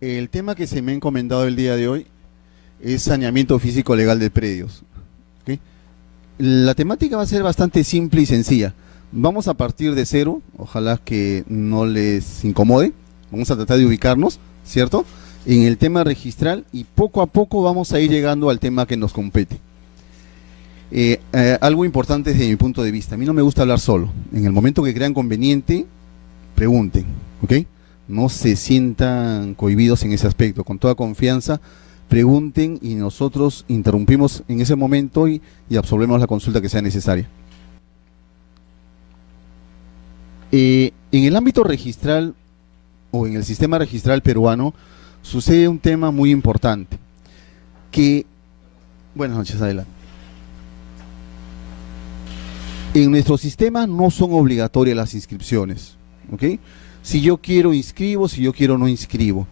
El tema que se me ha encomendado el día de hoy es saneamiento físico legal de predios. ¿Ok? La temática va a ser bastante simple y sencilla. Vamos a partir de cero, ojalá que no les incomode. Vamos a tratar de ubicarnos, ¿cierto?, en el tema registral, y poco a poco vamos a ir llegando al tema que nos compete. Algo importante desde mi punto de vista: a mí no me gusta hablar solo. En el momento que crean conveniente, pregunten, ¿ok? No se sientan cohibidos en ese aspecto. Con toda confianza, pregunten y nosotros interrumpimos en ese momento y absolvemos la consulta que sea necesaria. En el ámbito registral o en el sistema registral peruano sucede un tema muy importante que, buenas noches, adelante. En nuestro sistema no son obligatorias las inscripciones, ¿ok? Si yo quiero inscribo, si yo quiero no inscribo,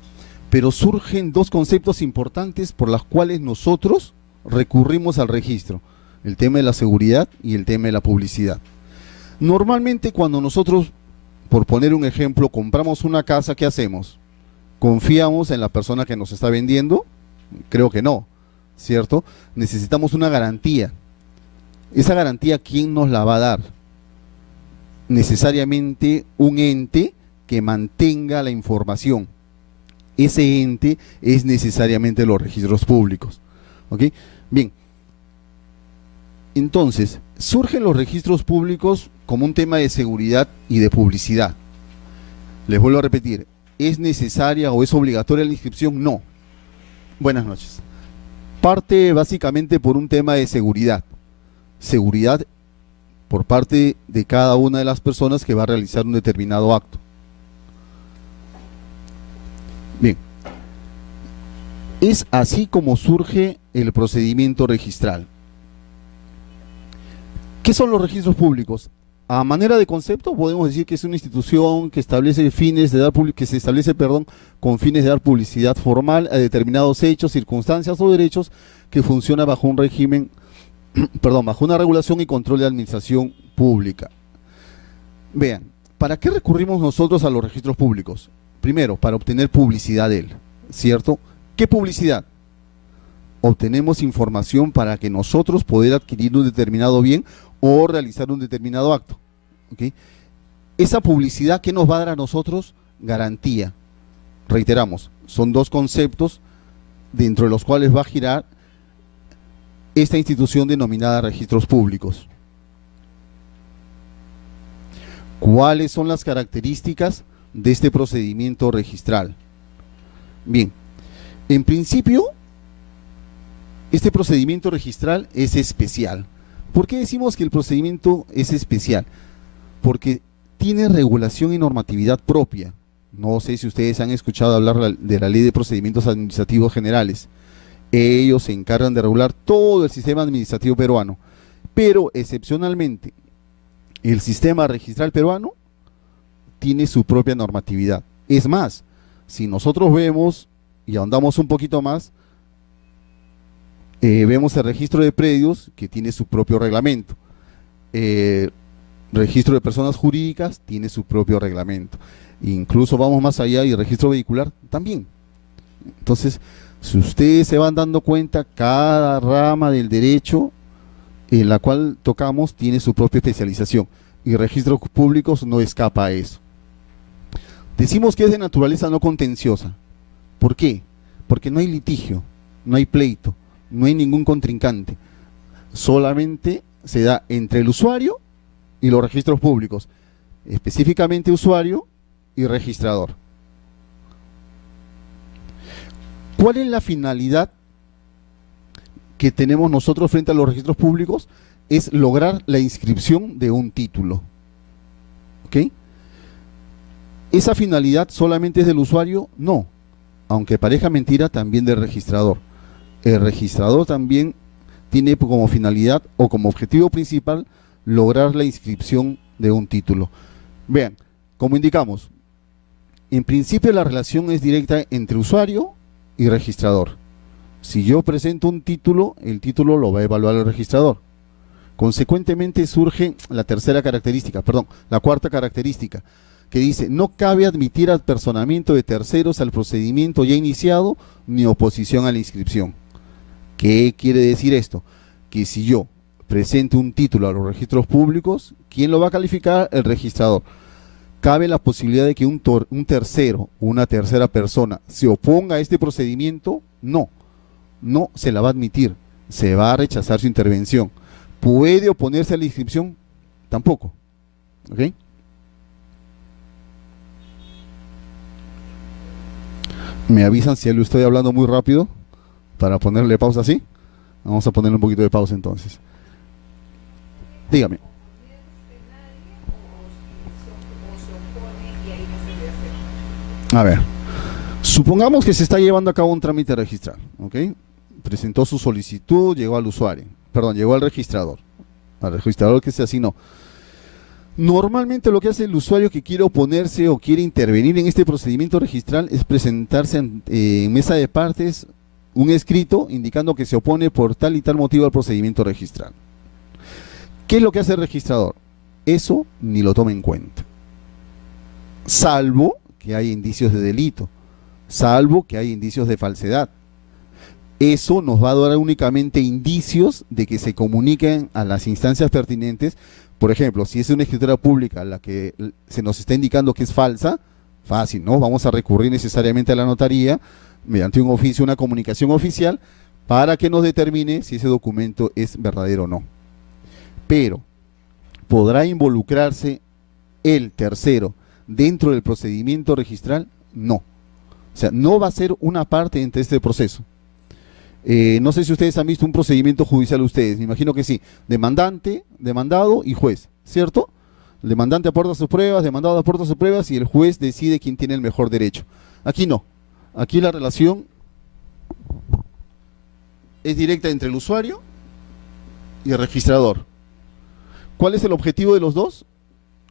pero surgen dos conceptos importantes por los cuales nosotros recurrimos al registro: el tema de la seguridad y el tema de la publicidad. Normalmente cuando nosotros, por poner un ejemplo, compramos una casa, ¿qué hacemos? ¿Confiamos en la persona que nos está vendiendo? Creo que no, ¿cierto? Necesitamos una garantía. Esa garantía, ¿quién nos la va a dar? Necesariamente un ente que mantenga la información. Ese ente es necesariamente los registros públicos. ¿Ok? Bien. Entonces, surgen los registros públicos como un tema de seguridad y de publicidad. Les vuelvo a repetir: ¿es necesaria o es obligatoria la inscripción? No. Buenas noches. Parte básicamente por un tema de seguridad. Seguridad por parte de cada una de las personas que va a realizar un determinado acto. Bien. Es así como surge el procedimiento registral. ¿Qué son los registros públicos? A manera de concepto podemos decir que es una institución que establece fines de dar que se establece, con fines de dar publicidad formal a determinados hechos, circunstancias o derechos, que funciona bajo un régimen, bajo una regulación y control de administración pública. Vean, ¿para qué recurrimos nosotros a los registros públicos? Primero, para obtener publicidad de él, ¿cierto? ¿Qué publicidad? Obtenemos información para que nosotros poder adquirir un determinado bien o realizar un determinado acto. ¿Okay? Esa publicidad, ¿qué nos va a dar a nosotros? Garantía. Reiteramos, son dos conceptos dentro de los cuales va a girar esta institución denominada registros públicos. ¿Cuáles son las características de este procedimiento registral? Bien, en principio, este procedimiento registral es especial. ¿Por qué decimos que el procedimiento es especial? Porque tiene regulación y normatividad propia. No sé si ustedes han escuchado hablar de la Ley de Procedimientos Administrativos Generales. Ellos se encargan de regular todo el sistema administrativo peruano, pero excepcionalmente el sistema registral peruano tiene su propia normatividad. Es más, si nosotros vemos y ahondamos un poquito más, vemos el registro de predios, que tiene su propio reglamento. Registro de personas jurídicas tiene su propio reglamento. Incluso vamos más allá, y el registro vehicular también. Entonces, si ustedes se van dando cuenta, cada rama del derecho en la cual tocamos tiene su propia especialización, y registros públicos no escapa a eso. Decimos que es de naturaleza no contenciosa. ¿Por qué? Porque no hay litigio, no hay pleito, no hay ningún contrincante. Solamente se da entre el usuario y los registros públicos, específicamente usuario y registrador. ¿Cuál es la finalidad que tenemos nosotros frente a los registros públicos? Es lograr la inscripción de un título. ¿Ok? ¿Esa finalidad solamente es del usuario? No. Aunque parezca mentira, también del registrador. El registrador también tiene como finalidad o como objetivo principal lograr la inscripción de un título. Vean, como indicamos, en principio la relación es directa entre usuario y registrador. Si yo presento un título, el título lo va a evaluar el registrador. Consecuentemente surge la cuarta característica, que dice: no cabe admitir apersonamiento de terceros al procedimiento ya iniciado ni oposición a la inscripción. ¿Qué quiere decir esto? Que si yo presento un título a los registros públicos, ¿quién lo va a calificar? El registrador. ¿Cabe la posibilidad de que un tercero, una tercera persona, se oponga a este procedimiento? No, no se la va a admitir, se va a rechazar su intervención. ¿Puede oponerse a la inscripción? Tampoco. ¿Ok? Me avisan si lo estoy hablando muy rápido para ponerle pausa así. Vamos a ponerle un poquito de pausa entonces. Dígame. A ver, supongamos que se está llevando a cabo un trámite registral, ¿ok? Presentó su solicitud, llegó al usuario, perdón, llegó al registrador que se asignó. Normalmente lo que hace el usuario que quiere oponerse o quiere intervenir en este procedimiento registral es presentarse en mesa de partes un escrito indicando que se opone por tal y tal motivo al procedimiento registral. ¿Qué es lo que hace el registrador? Eso ni lo toma en cuenta, salvo que hay indicios de delito, salvo que hay indicios de falsedad. Eso nos va a dar únicamente indicios de que se comuniquen a las instancias pertinentes. Por ejemplo, si es una escritura pública la que se nos está indicando que es falsa, fácil, ¿no? Vamos a recurrir necesariamente a la notaría mediante un oficio, una comunicación oficial, para que nos determine si ese documento es verdadero o no. Pero, ¿podrá involucrarse el tercero dentro del procedimiento registral? No. O sea, no va a ser una parte entre este proceso. No sé si ustedes han visto un procedimiento judicial ustedes, me imagino que sí. Demandante, demandado y juez, ¿cierto? El demandante aporta sus pruebas, demandado aporta sus pruebas y el juez decide quién tiene el mejor derecho. Aquí no. Aquí la relación es directa entre el usuario y el registrador. ¿Cuál es el objetivo de los dos?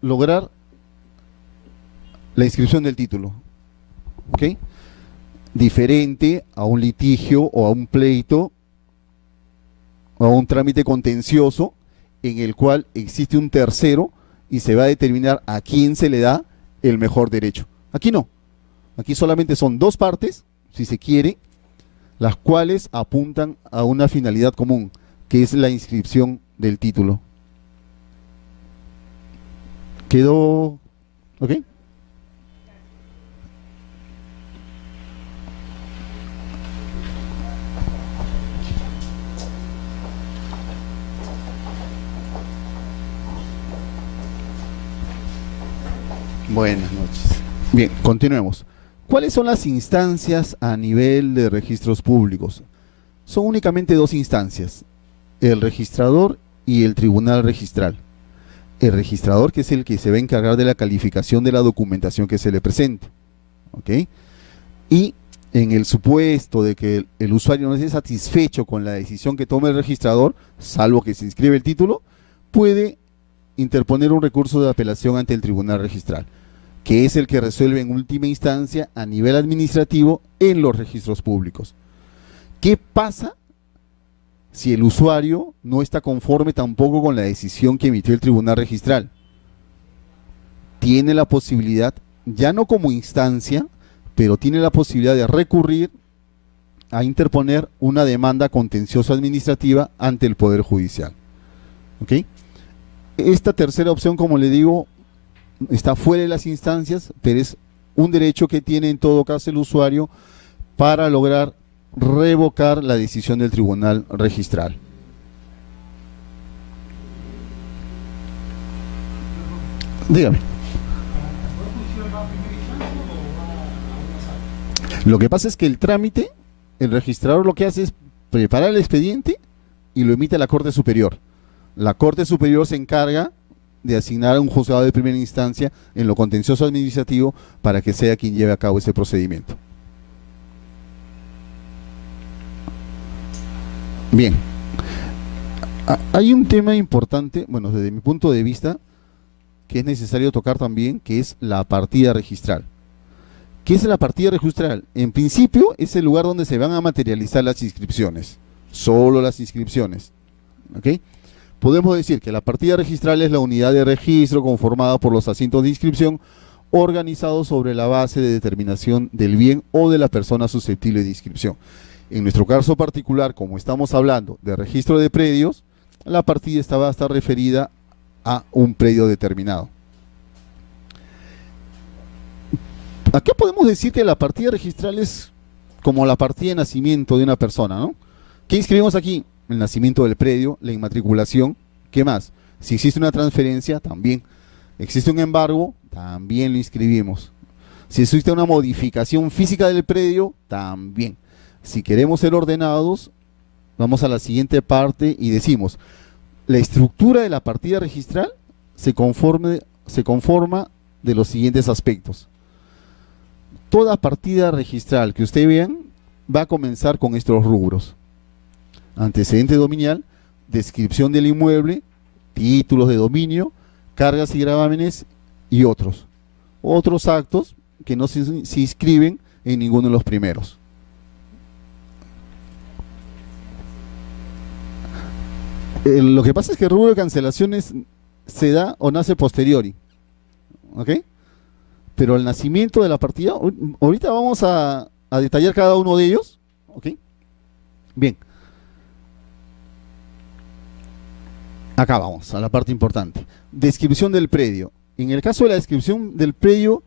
Lograr la inscripción del título. ¿Ok? Diferente a un litigio o a un pleito o a un trámite contencioso en el cual existe un tercero y se va a determinar a quién se le da el mejor derecho. Aquí no. Aquí solamente son dos partes, si se quiere, las cuales apuntan a una finalidad común, que es la inscripción del título. ¿Quedó? ¿Ok? Buenas noches. Bien, continuemos. ¿Cuáles son las instancias a nivel de registros públicos? Son únicamente dos instancias, el registrador y el tribunal registral. El registrador, que es el que se va a encargar de la calificación de la documentación que se le presente, ¿ok? Y en el supuesto de que el usuario no esté satisfecho con la decisión que tome el registrador, salvo que se inscribe el título, puede interponer un recurso de apelación ante el tribunal registral, que es el que resuelve en última instancia a nivel administrativo en los registros públicos. ¿Qué pasa si el usuario no está conforme tampoco con la decisión que emitió el tribunal registral? Tiene la posibilidad, ya no como instancia, pero tiene la posibilidad de recurrir a interponer una demanda contenciosa administrativa ante el Poder Judicial. ¿Ok? Esta tercera opción, como le digo, está fuera de las instancias, pero es un derecho que tiene en todo caso el usuario para lograr revocar la decisión del tribunal registral. Dígame. Lo que pasa es que el trámite, el registrador lo que hace es preparar el expediente y lo emite a la Corte Superior. La Corte Superior se encarga de asignar a un juzgado de primera instancia en lo contencioso administrativo para que sea quien lleve a cabo ese procedimiento. Bien, hay un tema importante, bueno, desde mi punto de vista, que es necesario tocar también, que es la partida registral. ¿Qué es la partida registral? En principio es el lugar donde se van a materializar las inscripciones, solo las inscripciones, ¿ok? Podemos decir que la partida registral es la unidad de registro conformada por los asientos de inscripción organizados sobre la base de determinación del bien o de la persona susceptible de inscripción. En nuestro caso particular, como estamos hablando de registro de predios, la partida esta va a estar referida a un predio determinado. Acá podemos decir que la partida registral es como la partida de nacimiento de una persona, ¿no? ¿Qué inscribimos aquí? El nacimiento del predio, la inmatriculación. ¿Qué más? Si existe una transferencia, también. ¿Existe un embargo? También lo inscribimos. Si existe una modificación física del predio, también. Si queremos ser ordenados, vamos a la siguiente parte y decimos, la estructura de la partida registral se conforma de los siguientes aspectos. Toda partida registral que usted vean va a comenzar con estos rubros: antecedente dominial, descripción del inmueble, títulos de dominio, cargas y gravámenes y otros actos que no se inscriben en ninguno de los primeros. Lo que pasa es que el rubro de cancelaciones se da o nace posteriori, ¿ok? Pero el nacimiento de la partida, ahorita vamos a detallar cada uno de ellos, ¿ok? Bien. Acá vamos, a la parte importante. Descripción del predio. En el caso de la descripción del predio,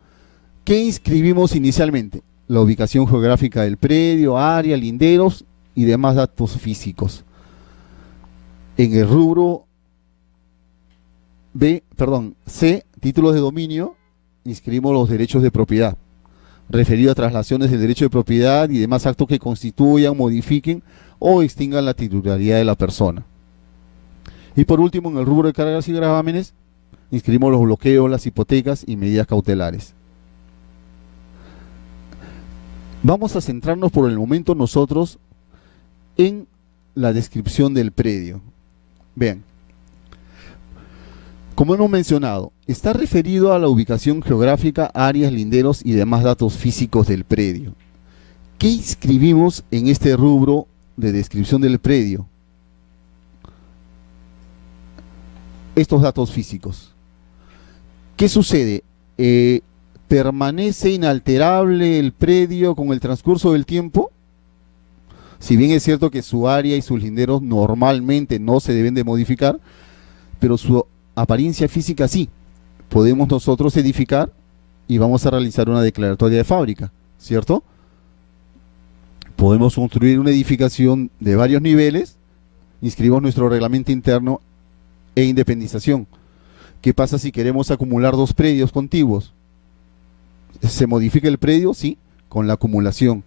¿qué inscribimos inicialmente? La ubicación geográfica del predio, área, linderos y demás datos físicos. En el rubro C, títulos de dominio, inscribimos los derechos de propiedad, referido a traslaciones del derecho de propiedad y demás actos que constituyan, modifiquen o extingan la titularidad de la persona. Y por último, en el rubro de cargas y gravámenes, inscribimos los bloqueos, las hipotecas y medidas cautelares. Vamos a centrarnos por el momento nosotros en la descripción del predio. Vean, como hemos mencionado, está referido a la ubicación geográfica, áreas, linderos y demás datos físicos del predio. ¿Qué inscribimos en este rubro de descripción del predio? Estos datos físicos. ¿Qué sucede? ¿Permanece inalterable el predio con el transcurso del tiempo? Si bien es cierto que su área y sus linderos normalmente no se deben de modificar, pero su apariencia física sí. Podemos nosotros edificar y vamos a realizar una declaratoria de fábrica, ¿cierto? Podemos construir una edificación de varios niveles, inscribimos nuestro reglamento interno e independización. ¿Qué pasa si queremos acumular dos predios contiguos? ¿Se modifica el predio? Sí, con la acumulación.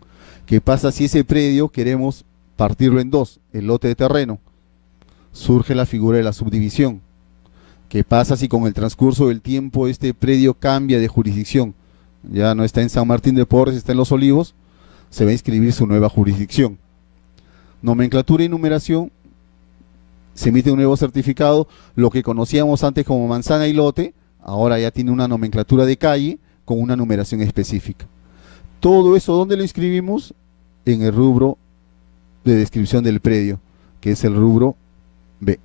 ¿Qué pasa si ese predio queremos partirlo en dos, el lote de terreno? Surge la figura de la subdivisión. ¿Qué pasa si con el transcurso del tiempo este predio cambia de jurisdicción? Ya no está en San Martín de Porres, está en Los Olivos, se va a inscribir su nueva jurisdicción. Nomenclatura y numeración, se emite un nuevo certificado, lo que conocíamos antes como manzana y lote, ahora ya tiene una nomenclatura de calle con una numeración específica. Todo eso, ¿dónde lo inscribimos? En el rubro de descripción del predio, que es el rubro B.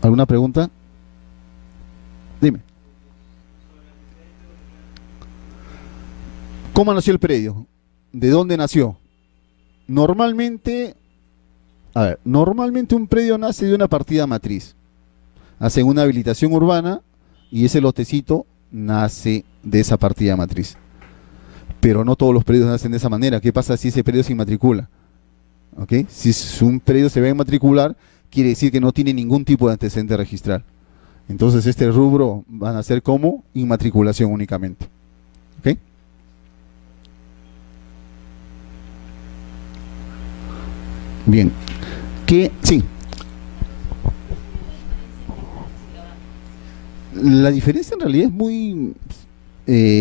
¿Alguna pregunta? Dime. ¿Cómo nació el predio? ¿De dónde nació? Normalmente un predio nace de una partida matriz. Hacen una habilitación urbana y ese lotecito nace de esa partida matriz. Pero no todos los predios nacen de esa manera. ¿Qué pasa si ese predio se inmatricula? ¿Okay? Si un predio se va a inmatricular, quiere decir que no tiene ningún tipo de antecedente registral. Entonces este rubro va a nacer como inmatriculación únicamente. ¿Ok? Bien. Sí. La diferencia en realidad es muy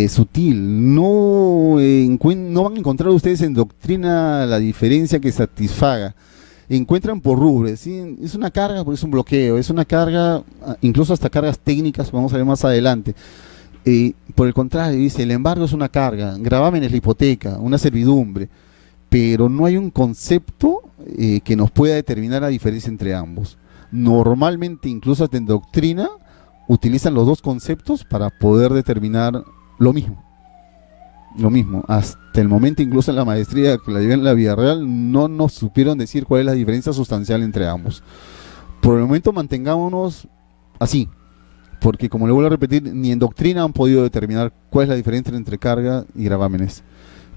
sutil. No van a encontrar ustedes en doctrina la diferencia que satisfaga. Encuentran por rubros, ¿sí? Es una carga porque es un bloqueo, es una carga, incluso hasta cargas técnicas, vamos a ver más adelante. Por el contrario, dice, el embargo es una carga, gravamen es la hipoteca, una servidumbre, pero no hay un concepto que nos pueda determinar la diferencia entre ambos. Normalmente, incluso hasta en doctrina, utilizan los dos conceptos para poder determinar lo mismo. Lo mismo, hasta el momento incluso en la maestría que la llevé en la vida real no nos supieron decir cuál es la diferencia sustancial entre ambos. Por el momento mantengámonos así, porque como le vuelvo a repetir, ni en doctrina han podido determinar cuál es la diferencia entre carga y gravámenes.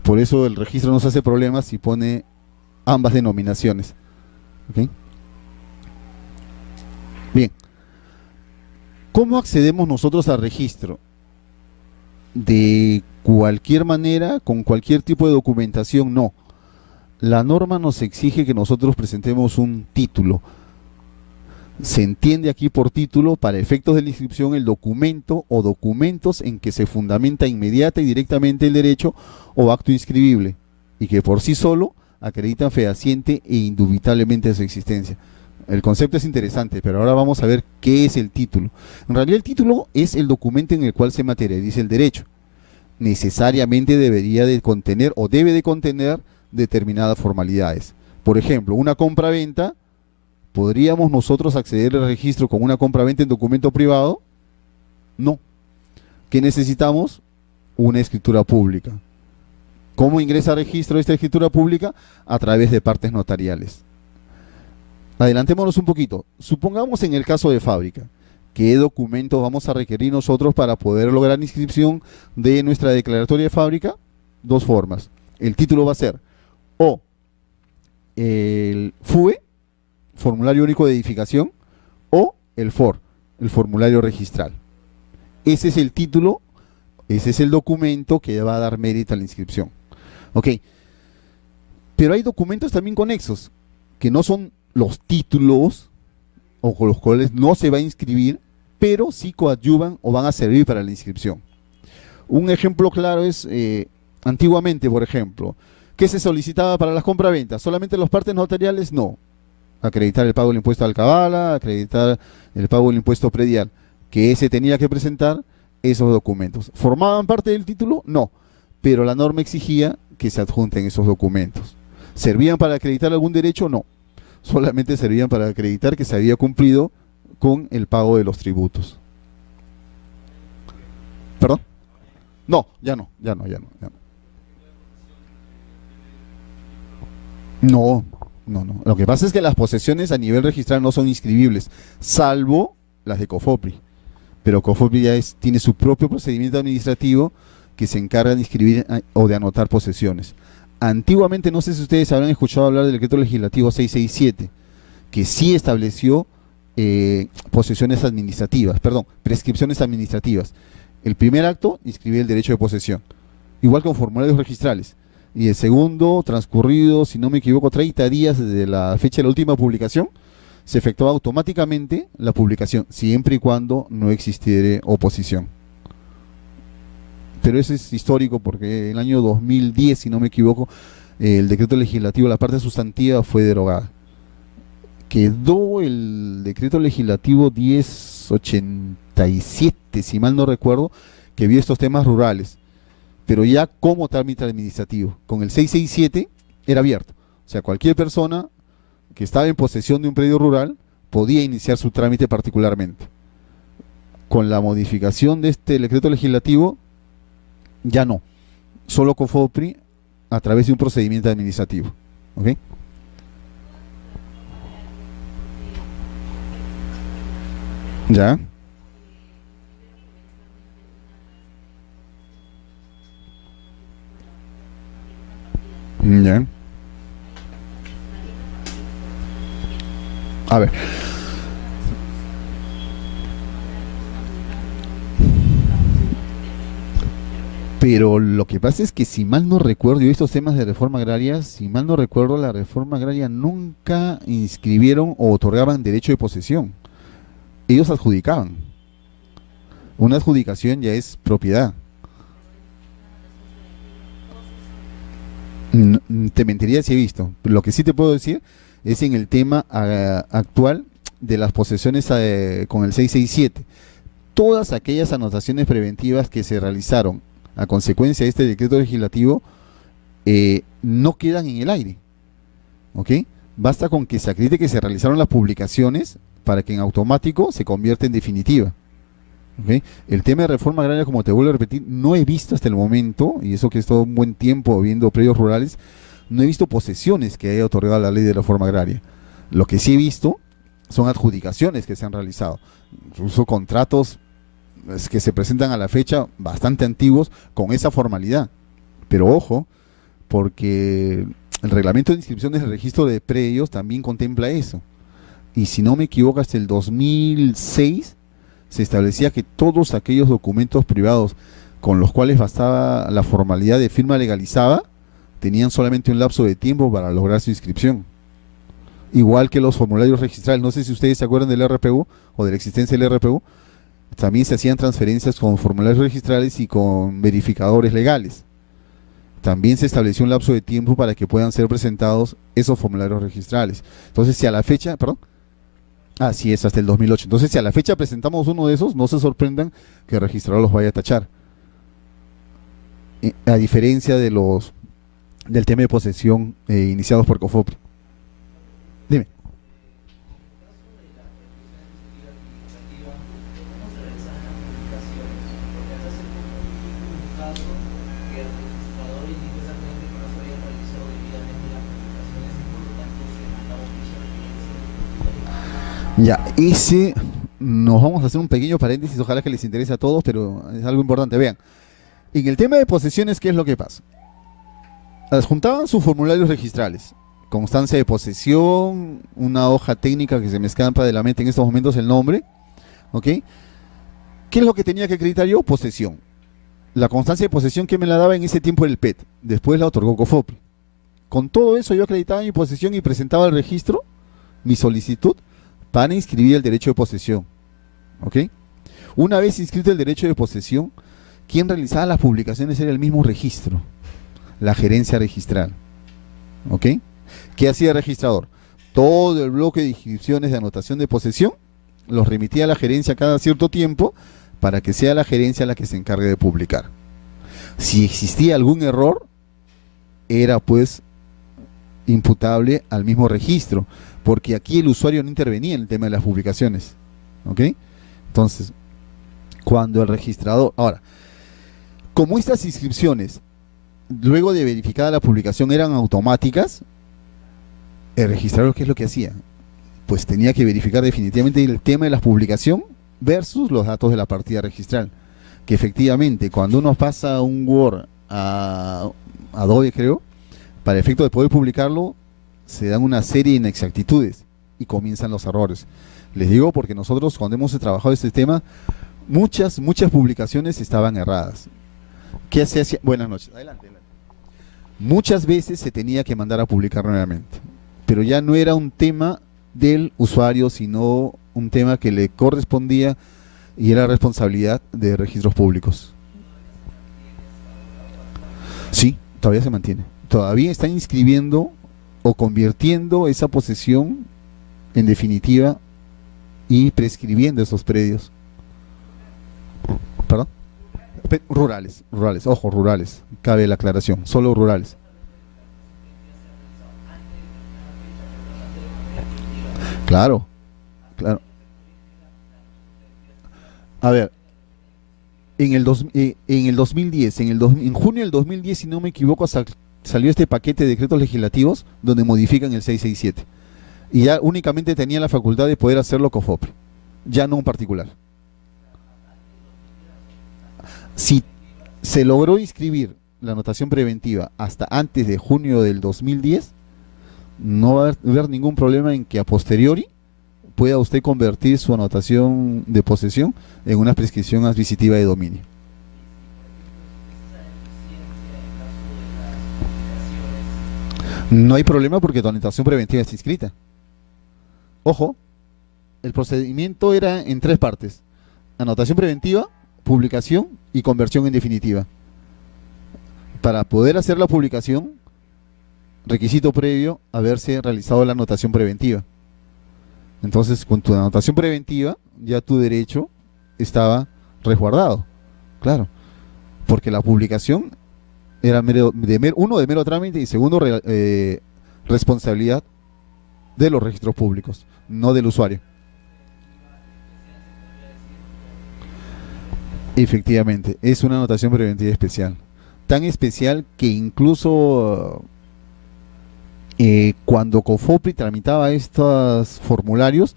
Por eso el registro nos hace problemas si pone ambas denominaciones. ¿Okay? Bien, ¿cómo accedemos nosotros al registro? De cualquier manera, con cualquier tipo de documentación, no. La norma nos exige que nosotros presentemos un título. Se entiende aquí por título, para efectos de la inscripción, el documento o documentos en que se fundamenta inmediata y directamente el derecho o acto inscribible, y que por sí solo acreditan fehaciente e indubitablemente su existencia. El concepto es interesante, pero ahora vamos a ver qué es el título. En realidad el título es el documento en el cual se materializa el derecho. Necesariamente debería de contener o debe de contener determinadas formalidades. Por ejemplo, una compra-venta. ¿Podríamos nosotros acceder al registro con una compra-venta en documento privado? No. ¿Qué necesitamos? Una escritura pública. ¿Cómo ingresa al registro esta escritura pública? A través de partes notariales. Adelantémonos un poquito. Supongamos en el caso de fábrica, ¿qué documentos vamos a requerir nosotros para poder lograr la inscripción de nuestra declaratoria de fábrica? Dos formas. El título va a ser o el FUE, Formulario Único de Edificación, o el FOR, el Formulario Registral. Ese es el título, ese es el documento que va a dar mérito a la inscripción. Ok, pero hay documentos también conexos, que no son los títulos, o con los cuales no se va a inscribir, pero sí coadyuvan o van a servir para la inscripción. Un ejemplo claro es, antiguamente, por ejemplo, ¿qué se solicitaba para las compraventas? ¿Solamente los partes notariales? No. Acreditar el pago del impuesto de alcabala, acreditar el pago del impuesto predial, que ese tenía que presentar esos documentos. ¿Formaban parte del título? No, pero la norma exigía que se adjunten esos documentos. ¿Servían para acreditar algún derecho? No, solamente servían para acreditar que se había cumplido con el pago de los tributos. ¿Perdón? No, ya no. No. No. Lo que pasa es que las posesiones a nivel registral no son inscribibles, salvo las de COFOPRI. Pero COFOPRI ya tiene su propio procedimiento administrativo que se encarga de inscribir o de anotar posesiones. Antiguamente, no sé si ustedes habrán escuchado hablar del decreto legislativo 667, que sí estableció prescripciones administrativas. El primer acto, inscribir el derecho de posesión, igual con formularios registrales. Y el segundo, transcurrido, si no me equivoco, 30 días desde la fecha de la última publicación, se efectúa automáticamente la publicación, siempre y cuando no existiere oposición. Pero eso es histórico porque en el año 2010, si no me equivoco, el decreto legislativo, la parte sustantiva fue derogada. Quedó el decreto legislativo 1087, si mal no recuerdo, que vio estos temas rurales, pero ya como trámite administrativo. Con el 667 era abierto, o sea, cualquier persona que estaba en posesión de un predio rural podía iniciar su trámite particularmente. Con la modificación de este decreto legislativo, ya no, solo COFOPRI a través de un procedimiento administrativo. ¿Ok? ¿Ya? Ya. A ver. Pero lo que pasa es que si mal no recuerdo, yo estos temas de reforma agraria, si mal no recuerdo, la reforma agraria nunca inscribieron o otorgaban derecho de posesión. Ellos adjudicaban. Una adjudicación ya es propiedad. Te mentiría si he visto. Lo que sí te puedo decir es en el tema actual de las posesiones con el 667. Todas aquellas anotaciones preventivas que se realizaron a consecuencia de este decreto legislativo no quedan en el aire. ¿Ok? Basta con que se acredite que se realizaron las publicaciones para que en automático se convierta en definitiva. ¿Ok? El tema de reforma agraria, como te vuelvo a repetir, no he visto hasta el momento, y eso que he estado un buen tiempo viendo predios rurales, no he visto posesiones que haya otorgado la ley de reforma agraria. Lo que sí he visto son adjudicaciones que se han realizado, incluso contratos que se presentan a la fecha bastante antiguos con esa formalidad. Pero ojo, porque el reglamento de inscripciones del registro de predios también contempla eso. Y si no me equivoco, hasta el 2006 se establecía que todos aquellos documentos privados con los cuales bastaba la formalidad de firma legalizada tenían solamente un lapso de tiempo para lograr su inscripción. Igual que los formularios registrales. No sé si ustedes se acuerdan del RPU o de la existencia del RPU. También se hacían transferencias con formularios registrales y con verificadores legales. También se estableció un lapso de tiempo para que puedan ser presentados esos formularios registrales. Entonces, si a la fecha, perdón, así es, hasta el 2008. Entonces, si a la fecha presentamos uno de esos, no se sorprendan que el registrador los vaya a tachar. A diferencia de del tema de posesión iniciados por COFOPRI. Dime. Ya, ese nos vamos a hacer un pequeño paréntesis, ojalá que les interese a todos, pero es algo importante. Vean, en el tema de posesiones, ¿qué es lo que pasa? Adjuntaban sus formularios registrales, constancia de posesión, una hoja técnica que se me escapa de la mente en estos momentos el nombre, ¿ok? ¿Qué es lo que tenía que acreditar yo? Posesión. La constancia de posesión que me la daba en ese tiempo el PET, después la otorgó COFOPRI. Con todo eso yo acreditaba mi posesión y presentaba al registro mi solicitud para inscribir el derecho de posesión, ¿ok? Una vez inscrito el derecho de posesión, quien realizaba las publicaciones era el mismo registro, la gerencia registral, ¿ok? ¿Qué hacía el registrador? Todo el bloque de inscripciones de anotación de posesión los remitía a la gerencia cada cierto tiempo para que sea la gerencia la que se encargue de publicar. Si existía algún error, era pues imputable al mismo registro, porque aquí el usuario no intervenía en el tema de las publicaciones, ¿ok? Entonces, cuando el registrador... Ahora, como estas inscripciones, luego de verificada la publicación, eran automáticas, el registrador, ¿qué es lo que hacía? Pues tenía que verificar definitivamente el tema de la publicación versus los datos de la partida registral. Que efectivamente, cuando uno pasa un Word a Adobe, creo, para efecto de poder publicarlo, se dan una serie de inexactitudes y comienzan los errores. Les digo porque nosotros, cuando hemos trabajado este tema, muchas publicaciones estaban erradas. ¿Qué se hacía? Buenas noches, adelante. Muchas veces se tenía que mandar a publicar nuevamente, pero ya no era un tema del usuario, sino un tema que le correspondía y era responsabilidad de registros públicos. Sí, todavía se mantiene. Todavía están inscribiendo o convirtiendo esa posesión en definitiva y prescribiendo esos predios. ¿Perdón? Rurales, ojo, rurales, cabe la aclaración, solo rurales. Claro, claro. A ver, en el 2010, en junio del 2010, si no me equivoco, salió este paquete de decretos legislativos donde modifican el 667. Y ya únicamente tenía la facultad de poder hacerlo COFOPRI, ya no un particular. Si se logró inscribir la anotación preventiva hasta antes de junio del 2010, no va a haber ningún problema en que a posteriori pueda usted convertir su anotación de posesión en una prescripción adquisitiva de dominio. No hay problema porque tu anotación preventiva está inscrita. Ojo, el procedimiento era en tres partes: anotación preventiva, publicación y conversión en definitiva. Para poder hacer la publicación, requisito previo, haberse realizado la anotación preventiva. Entonces, con tu anotación preventiva, ya tu derecho estaba resguardado, claro, porque la publicación era uno, de mero trámite, y segundo, responsabilidad de los registros públicos, no del usuario. Efectivamente, es una anotación preventiva especial. Tan especial que incluso cuando COFOPRI tramitaba estos formularios,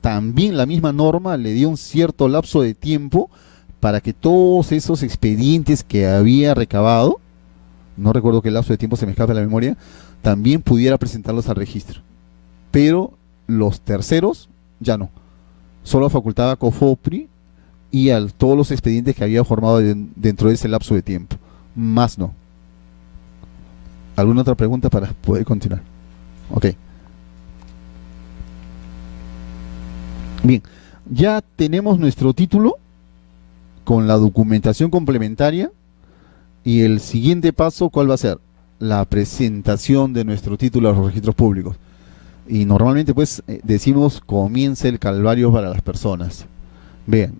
también la misma norma le dio un cierto lapso de tiempo para que todos esos expedientes que había recabado, no recuerdo qué lapso de tiempo, se me escapa de la memoria, también pudiera presentarlos al registro. Pero los terceros ya no. Solo facultaba a COFOPRI y a todos los expedientes que había formado dentro de ese lapso de tiempo. Más no. ¿Alguna otra pregunta para poder continuar? Ok. Bien, ya tenemos nuestro título con la documentación complementaria y el siguiente paso, ¿cuál va a ser? La presentación de nuestro título a los registros públicos. Y normalmente pues decimos comienza el calvario para las personas. Vean,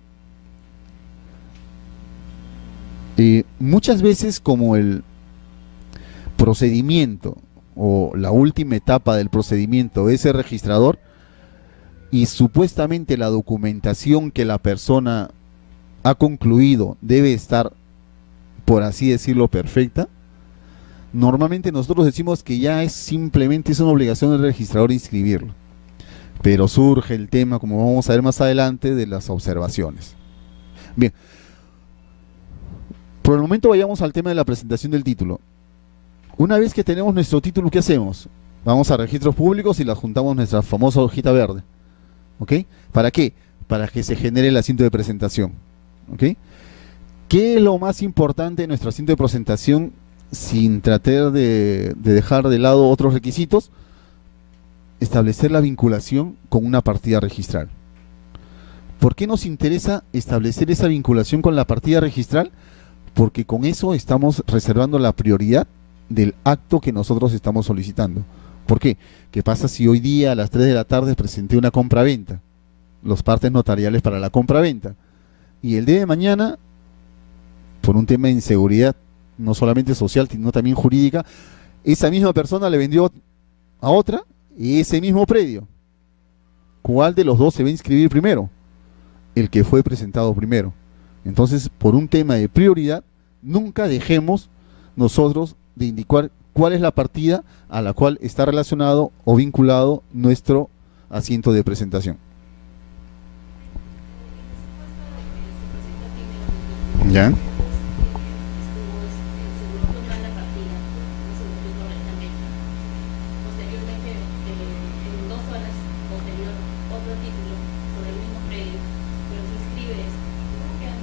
muchas veces como el procedimiento o la última etapa del procedimiento es el registrador y supuestamente la documentación que la persona ha concluido debe estar, por así decirlo, perfecta, normalmente nosotros decimos que ya es una obligación del registrador inscribirlo. Pero surge el tema, como vamos a ver más adelante, de las observaciones. Bien, por el momento vayamos al tema de la presentación del título. Una vez que tenemos nuestro título, ¿qué hacemos? Vamos a registros públicos y le adjuntamos nuestra famosa hojita verde. ¿Ok? ¿Para qué? Para que se genere el asiento de presentación. ¿Ok? ¿Qué es lo más importante en nuestro asiento de presentación sin tratar de dejar de lado otros requisitos? Establecer la vinculación con una partida registral. ¿Por qué nos interesa establecer esa vinculación con la partida registral? Porque con eso estamos reservando la prioridad del acto que nosotros estamos solicitando. ¿Por qué? ¿Qué pasa si hoy día a las 3 de la tarde presenté una compra-venta? Los partes notariales para la compra-venta. Y el día de mañana, por un tema de inseguridad, no solamente social, sino también jurídica, esa misma persona le vendió a otra ese mismo predio. ¿Cuál de los dos se va a inscribir primero? El que fue presentado primero. Entonces, por un tema de prioridad, nunca dejemos nosotros de indicar cuál es la partida a la cual está relacionado o vinculado nuestro asiento de presentación. ¿Ya?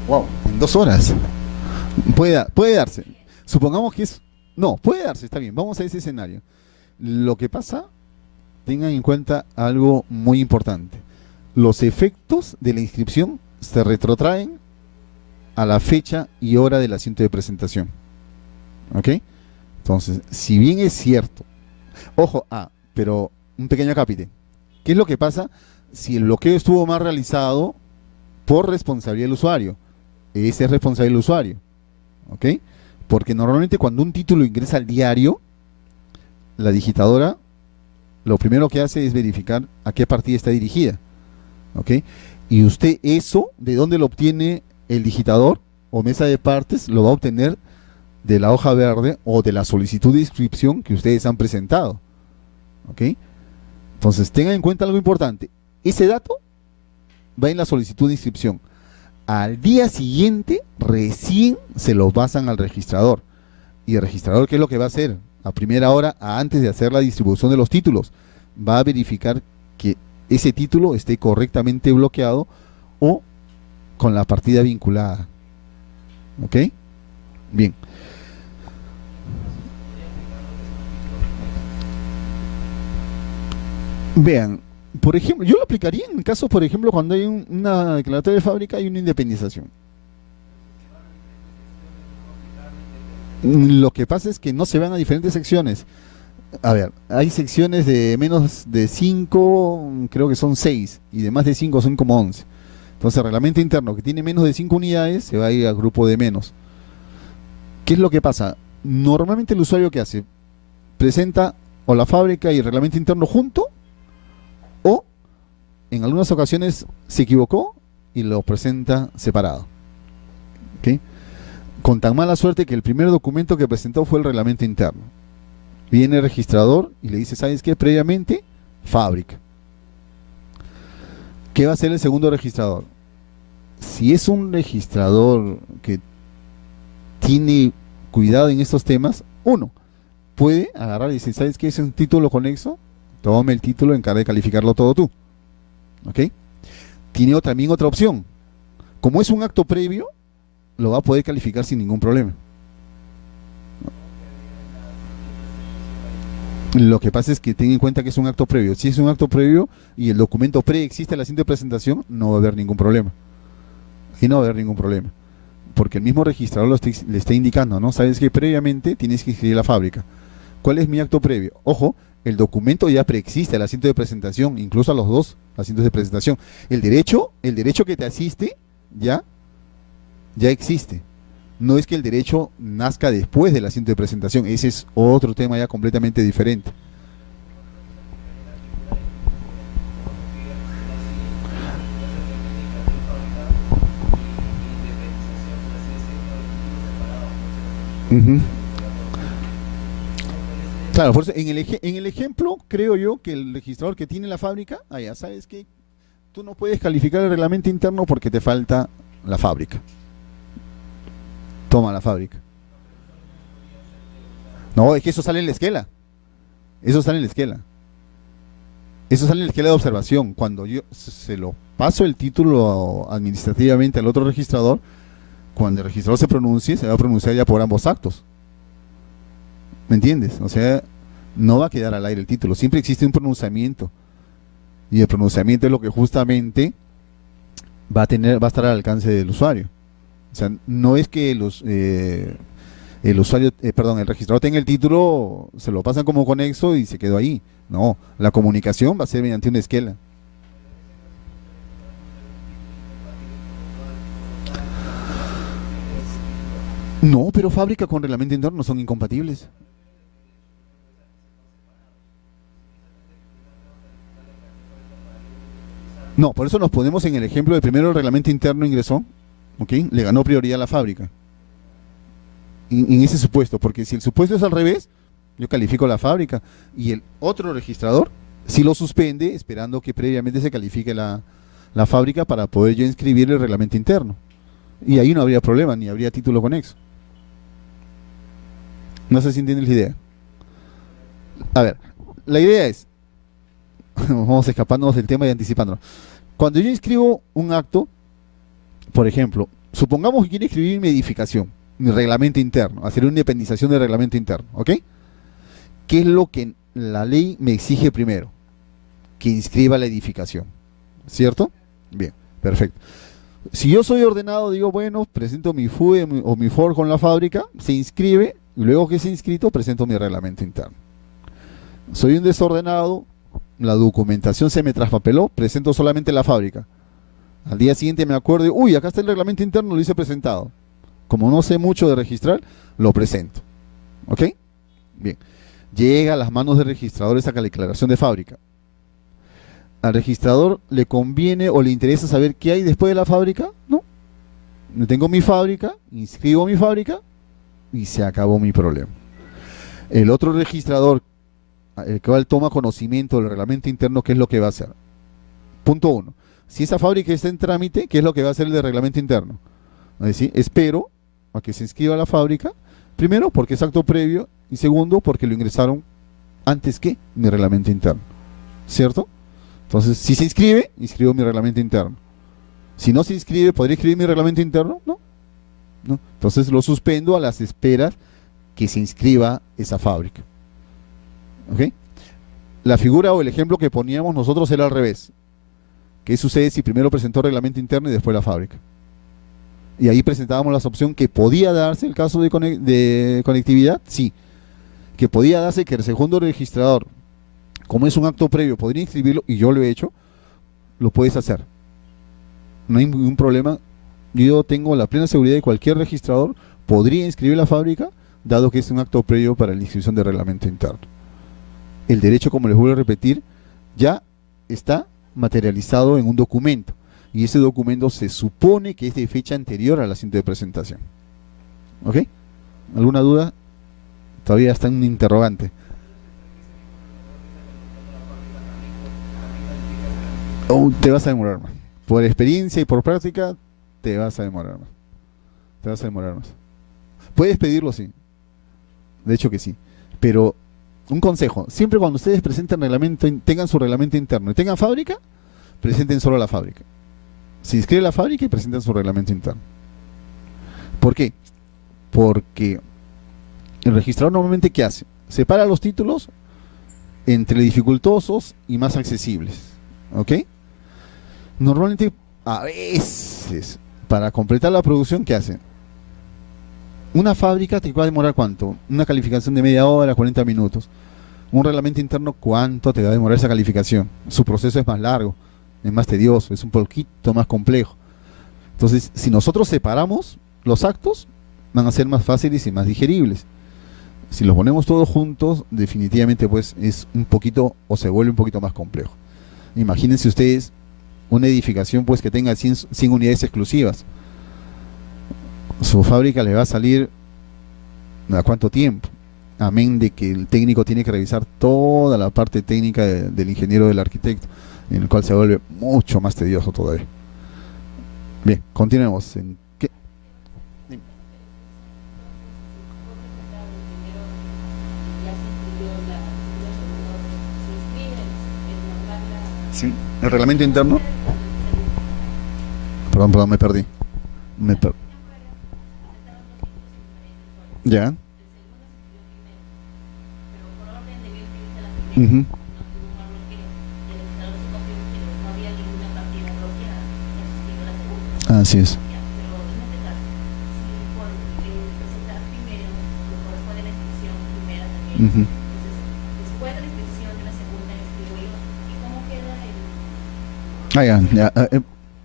Wow, en 2 horas. Puede darse. Supongamos que es... No, puede darse, está bien. Vamos a ese escenario. Lo que pasa, tengan en cuenta algo muy importante. Los efectos de la inscripción se retrotraen a la fecha y hora del asiento de presentación. ¿Ok? Entonces, si bien es cierto... Ojo, pero un pequeño acápite. ¿Qué es lo que pasa si el bloqueo estuvo mal realizado por responsabilidad del usuario? Ese es responsable del usuario. ¿Ok? Porque normalmente cuando un título ingresa al diario, la digitadora lo primero que hace es verificar a qué partida está dirigida. ¿Ok? Y usted eso, ¿de dónde lo obtiene el digitador o mesa de partes? Lo va a obtener de la hoja verde o de la solicitud de inscripción que ustedes han presentado. ¿Ok? Entonces tengan en cuenta algo importante. Ese dato va en la solicitud de inscripción. Al día siguiente recién se lo pasan al registrador. ¿Y el registrador qué es lo que va a hacer? A primera hora, antes de hacer la distribución de los títulos, va a verificar que ese título esté correctamente bloqueado o con la partida vinculada. ¿Ok? Bien. Vean, por ejemplo, yo lo aplicaría en casos, por ejemplo, cuando hay una declaratoria de fábrica y una independización. Lo que pasa es que no se van a diferentes secciones. A ver, hay secciones de menos de 5, creo que son 6, y de más de 5 son como 11. Entonces, el reglamento interno que tiene menos de 5 unidades se va a ir al grupo de menos. ¿Qué es lo que pasa? Normalmente el usuario que hace presenta o la fábrica y el reglamento interno junto, o en algunas ocasiones se equivocó y lo presenta separado. ¿Ok? Con tan mala suerte que el primer documento que presentó fue el reglamento interno. Viene el registrador y le dice, ¿sabes qué? Previamente, fábrica. ¿Qué va a hacer el segundo registrador? Si es un registrador que tiene cuidado en estos temas, uno, puede agarrar y decir, ¿sabes qué? Es un título conexo, toma el título, encarga de calificarlo todo tú. ¿Ok? Tiene también otra opción. Como es un acto previo, lo va a poder calificar sin ningún problema. Lo que pasa es que ten en cuenta que es un acto previo. Si es un acto previo y el documento preexiste al asiento de presentación, no va a haber ningún problema. Y no va a haber ningún problema. Porque el mismo registrador le está indicando, ¿no? Sabes que previamente tienes que inscribir la fábrica. ¿Cuál es mi acto previo? Ojo, el documento ya preexiste al asiento de presentación, incluso a los dos asientos de presentación. El derecho que te asiste ya existe. No es que el derecho nazca después del asiento de presentación. Ese es otro tema ya completamente diferente. Ujú. Claro, por eso, en el ejemplo, creo yo que el registrador que tiene la fábrica, ya sabes que tú no puedes calificar el reglamento interno porque te falta la fábrica. Toma la fábrica. No, es que eso sale en la esquela. Eso sale en la esquela. Eso sale en la esquela de observación. Cuando yo se lo paso el título administrativamente al otro registrador, cuando el registrador se pronuncie, se va a pronunciar ya por ambos actos. ¿Me entiendes? O sea, no va a quedar al aire el título. Siempre existe un pronunciamiento. Y el pronunciamiento es lo que justamente va a estar al alcance del usuario. O sea, no es que el usuario, perdón, el registrador tenga el título, se lo pasan como conexo y se quedó ahí. No, la comunicación va a ser mediante una esquela. No, pero fábrica con reglamento interno son incompatibles. No, por eso nos ponemos en el ejemplo de primero el reglamento interno ingresó, ¿ok? Le ganó prioridad a la fábrica. En ese supuesto, porque si el supuesto es al revés, yo califico la fábrica y el otro registrador sí lo suspende esperando que previamente se califique la fábrica para poder yo inscribir el reglamento interno. Y ahí no habría problema, ni habría título conexo. No sé si entiendes la idea. A ver, la idea es, vamos escapándonos del tema y anticipándonos. Cuando yo inscribo un acto, por ejemplo, supongamos que quiero escribir mi edificación, mi reglamento interno, hacer una independización del reglamento interno, ¿ok? ¿Qué es lo que la ley me exige primero? Que inscriba la edificación, ¿cierto? Bien, perfecto. Si yo soy ordenado, digo, bueno, presento mi FUE o mi FOR con la fábrica, se inscribe, y luego que se ha inscrito, presento mi reglamento interno. Soy un desordenado, la documentación se me traspapeló, presento solamente la fábrica. Al día siguiente me acuerdo, uy, acá está el reglamento interno, lo hice presentado. Como no sé mucho de registrar, lo presento. ¿Ok? Bien. Llega a las manos del registrador esa declaración de fábrica. ¿Al registrador le conviene o le interesa saber qué hay después de la fábrica? No. Tengo mi fábrica, inscribo mi fábrica y se acabó mi problema. El otro registrador, el cual toma conocimiento del reglamento interno, ¿qué es lo que va a hacer? Punto uno. Si esa fábrica está en trámite, ¿qué es lo que va a hacer el de reglamento interno? Es decir, espero a que se inscriba la fábrica, primero porque es acto previo y segundo porque lo ingresaron antes que mi reglamento interno. ¿Cierto? Entonces, si se inscribe, inscribo mi reglamento interno. Si no se inscribe, ¿podría escribir mi reglamento interno? No. No. Entonces lo suspendo a las esperas que se inscriba esa fábrica. ¿Ok? La figura o el ejemplo que poníamos nosotros era al revés. ¿Qué sucede si primero presentó reglamento interno y después la fábrica? Y ahí presentábamos la opción que podía darse el caso de conectividad, sí. Que podía darse que el segundo registrador, como es un acto previo, podría inscribirlo, y yo lo he hecho, lo puedes hacer. No hay ningún problema. Yo tengo la plena seguridad de que cualquier registrador podría inscribir la fábrica, dado que es un acto previo para la inscripción de reglamento interno. El derecho, como les vuelvo a repetir, ya está materializado en un documento. y ese documento se supone que es de fecha anterior al asiento de presentación. ¿Ok? ¿Alguna duda? Todavía está un interrogante. Te vas a demorar más. Por experiencia y por práctica, te vas a demorar más. Te vas a demorar más. Puedes pedirlo, sí. De hecho que sí. Pero un consejo, siempre cuando ustedes presenten reglamento, tengan su reglamento interno y tengan fábrica, presenten solo la fábrica. Se inscribe la fábrica y presentan su reglamento interno. ¿Por qué? Porque el registrador normalmente ¿qué hace? Separa los títulos entre dificultosos y más accesibles. ¿Ok? Normalmente, a veces, para completar la producción, ¿qué hace? Una fábrica te va a demorar ¿cuánto? Una calificación de media hora, 40 minutos. Un reglamento interno, ¿cuánto te va a demorar esa calificación? Su proceso es más largo, es más tedioso, es un poquito más complejo. Entonces, si nosotros separamos los actos, van a ser más fáciles y más digeribles. Si los ponemos todos juntos, definitivamente pues es un poquito, o se vuelve un poquito más complejo. Imagínense ustedes una edificación pues que tenga 100 unidades exclusivas. Su fábrica le va a salir ¿a cuánto tiempo? Amén de que el técnico tiene que revisar toda la parte técnica del ingeniero, del arquitecto, en el cual se vuelve mucho más tedioso todavía. Bien, continuemos. ¿En qué? Dime. Sí, el reglamento interno. Perdón, me perdí. Ya. Ujú. Así es. Ujú.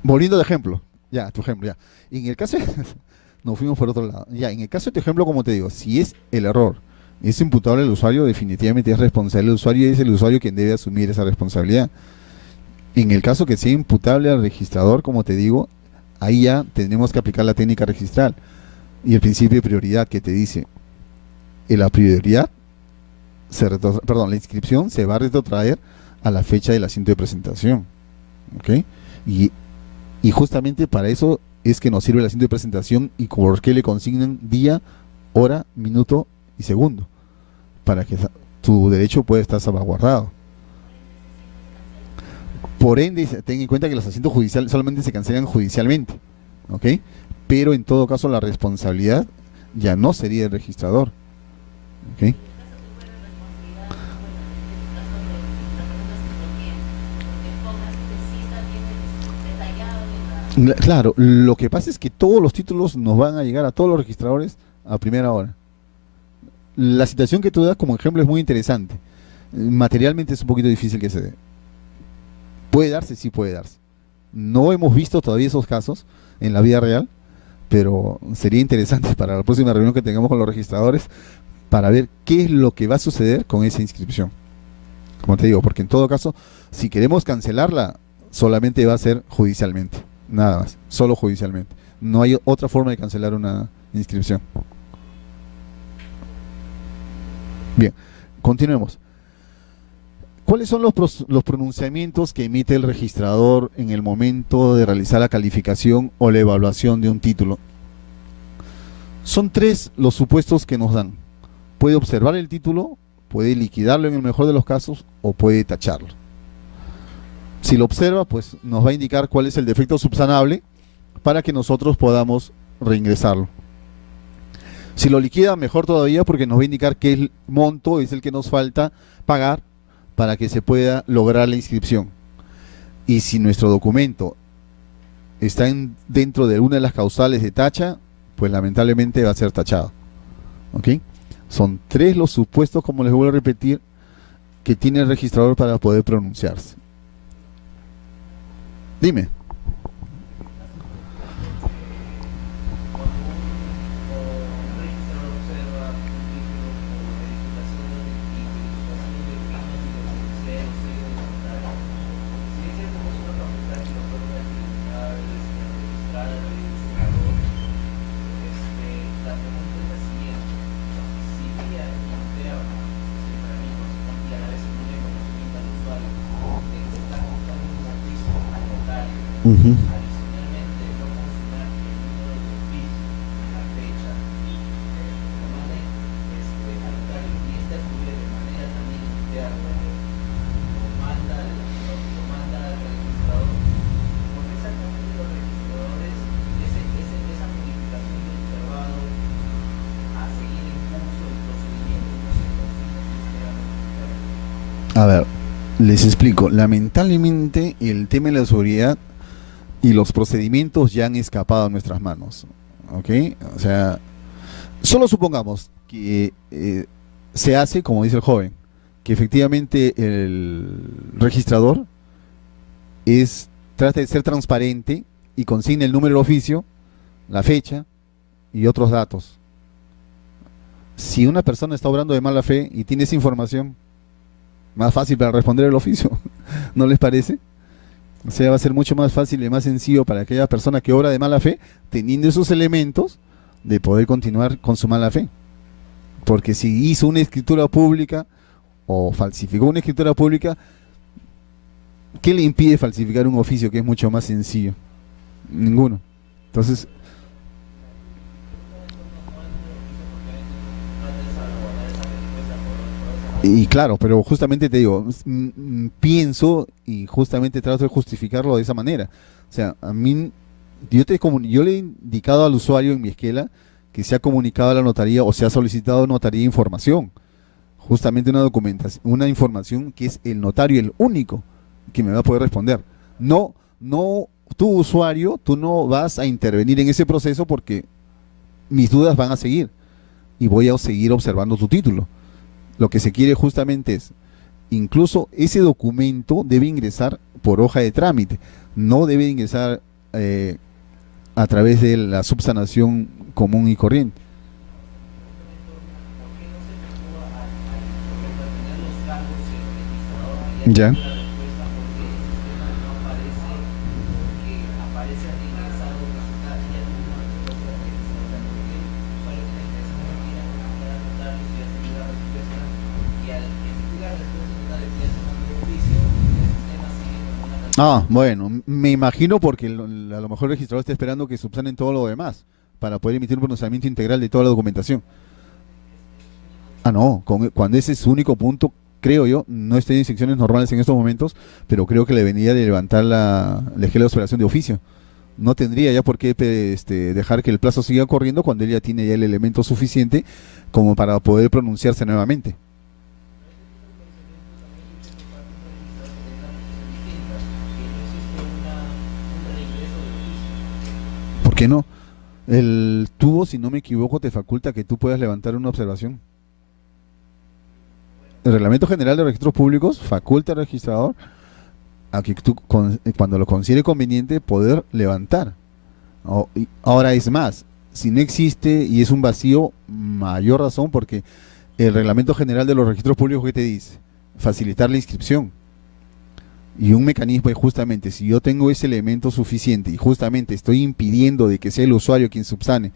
Volviendo de ejemplo. Ya, tu ejemplo, ya. En el caso, nos fuimos por otro lado. Ya, en el caso de tu ejemplo, como te digo, si es el error, es imputable al usuario, definitivamente es responsable el usuario y es el usuario quien debe asumir esa responsabilidad. En el caso que sea imputable al registrador, como te digo, ahí ya tenemos que aplicar la técnica registral y el principio de prioridad que te dice, la prioridad, la inscripción se va a retrotraer a la fecha del asiento de presentación. ¿Ok? Y, y justamente para eso es que nos sirve el asiento de presentación y por qué le consignan día, hora, minuto y segundo, para que tu derecho pueda estar salvaguardado. Por ende, ten en cuenta que los asientos judiciales solamente se cancelan judicialmente, ¿ok? Pero en todo caso la responsabilidad ya no sería el registrador, ¿ok? Claro, lo que pasa es que todos los títulos nos van a llegar a todos los registradores a primera hora. La situación que tú das como ejemplo es muy interesante. Materialmente es un poquito difícil que se dé. Puede darse, sí puede darse. No hemos visto todavía esos casos en la vida real, pero sería interesante para la próxima reunión que tengamos con los registradores para ver qué es lo que va a suceder con esa inscripción. Como te digo, porque en todo caso, si queremos cancelarla, solamente va a ser judicialmente, nada más, solo judicialmente. No hay otra forma de cancelar una inscripción. Bien, continuemos. ¿Cuáles son los pronunciamientos que emite el registrador en el momento de realizar la calificación o la evaluación de un título? Son tres los supuestos que nos dan. Puede observar el título, puede liquidarlo en el mejor de los casos o puede tacharlo. Si lo observa, pues nos va a indicar cuál es el defecto subsanable para que nosotros podamos reingresarlo. Si lo liquida, mejor todavía, porque nos va a indicar qué monto es el que nos falta pagar para que se pueda lograr la inscripción. Y si nuestro documento está dentro de una de las causales de tacha, pues lamentablemente va a ser tachado. ¿Ok? Son tres los supuestos, como les vuelvo a repetir, que tiene el registrador para poder pronunciarse. Dime. Ujú. Adicionalmente, no mencionar el número de oficio, la fecha y lo mande al notario y este a su vez de manera también interna lo manda al registrador. Porque exactamente los registradores, esa modificación del observado a seguir en curso del procedimiento no se consigue de manera notificada. A ver, les explico. Lamentablemente, el tema de la seguridad y los procedimientos ya han escapado a nuestras manos. ¿Ok? O sea, solo supongamos que se hace, como dice el joven, que efectivamente el registrador trata de ser transparente y consigne el número de oficio, la fecha y otros datos. Si una persona está obrando de mala fe y tiene esa información, más fácil para responder el oficio, ¿no les parece? O sea, va a ser mucho más fácil y más sencillo para aquella persona que obra de mala fe, teniendo esos elementos, de poder continuar con su mala fe. Porque si hizo una escritura pública o falsificó una escritura pública, ¿qué le impide falsificar un oficio que es mucho más sencillo? Ninguno. Entonces, y claro, pero justamente te digo, pienso y justamente trato de justificarlo de esa manera. O sea, a mí, yo le he indicado al usuario en mi esquela que se ha comunicado a la notaría o se ha solicitado a notaría información, justamente una documentación, una información que es el notario el único que me va a poder responder. No, no, tu usuario, tú no vas a intervenir en ese proceso porque mis dudas van a seguir y voy a seguir observando tu título. Lo que se quiere justamente es, incluso ese documento debe ingresar por hoja de trámite, no debe ingresar eh, a través de la subsanación común y corriente. Ya. Ah, bueno, me imagino porque a lo mejor el registrador está esperando que subsanen todo lo demás para poder emitir un pronunciamiento integral de toda la documentación. Ah, no, cuando ese es su único punto, creo yo, no estoy en secciones normales en estos momentos, pero creo que le venía de levantar la esquela de operación de oficio. No tendría ya por qué dejar que el plazo siga corriendo cuando él ya tiene ya el elemento suficiente como para poder pronunciarse nuevamente. ¿Por qué no? El tubo, si no me equivoco, te faculta que tú puedas levantar una observación. El Reglamento General de Registros Públicos faculta al registrador a que tú, cuando lo considere conveniente, poder levantar. Ahora es más, si no existe y es un vacío, mayor razón porque el Reglamento General de los Registros Públicos, ¿qué te dice? Facilitar la inscripción. Y un mecanismo es justamente, si yo tengo ese elemento suficiente y justamente estoy impidiendo de que sea el usuario quien subsane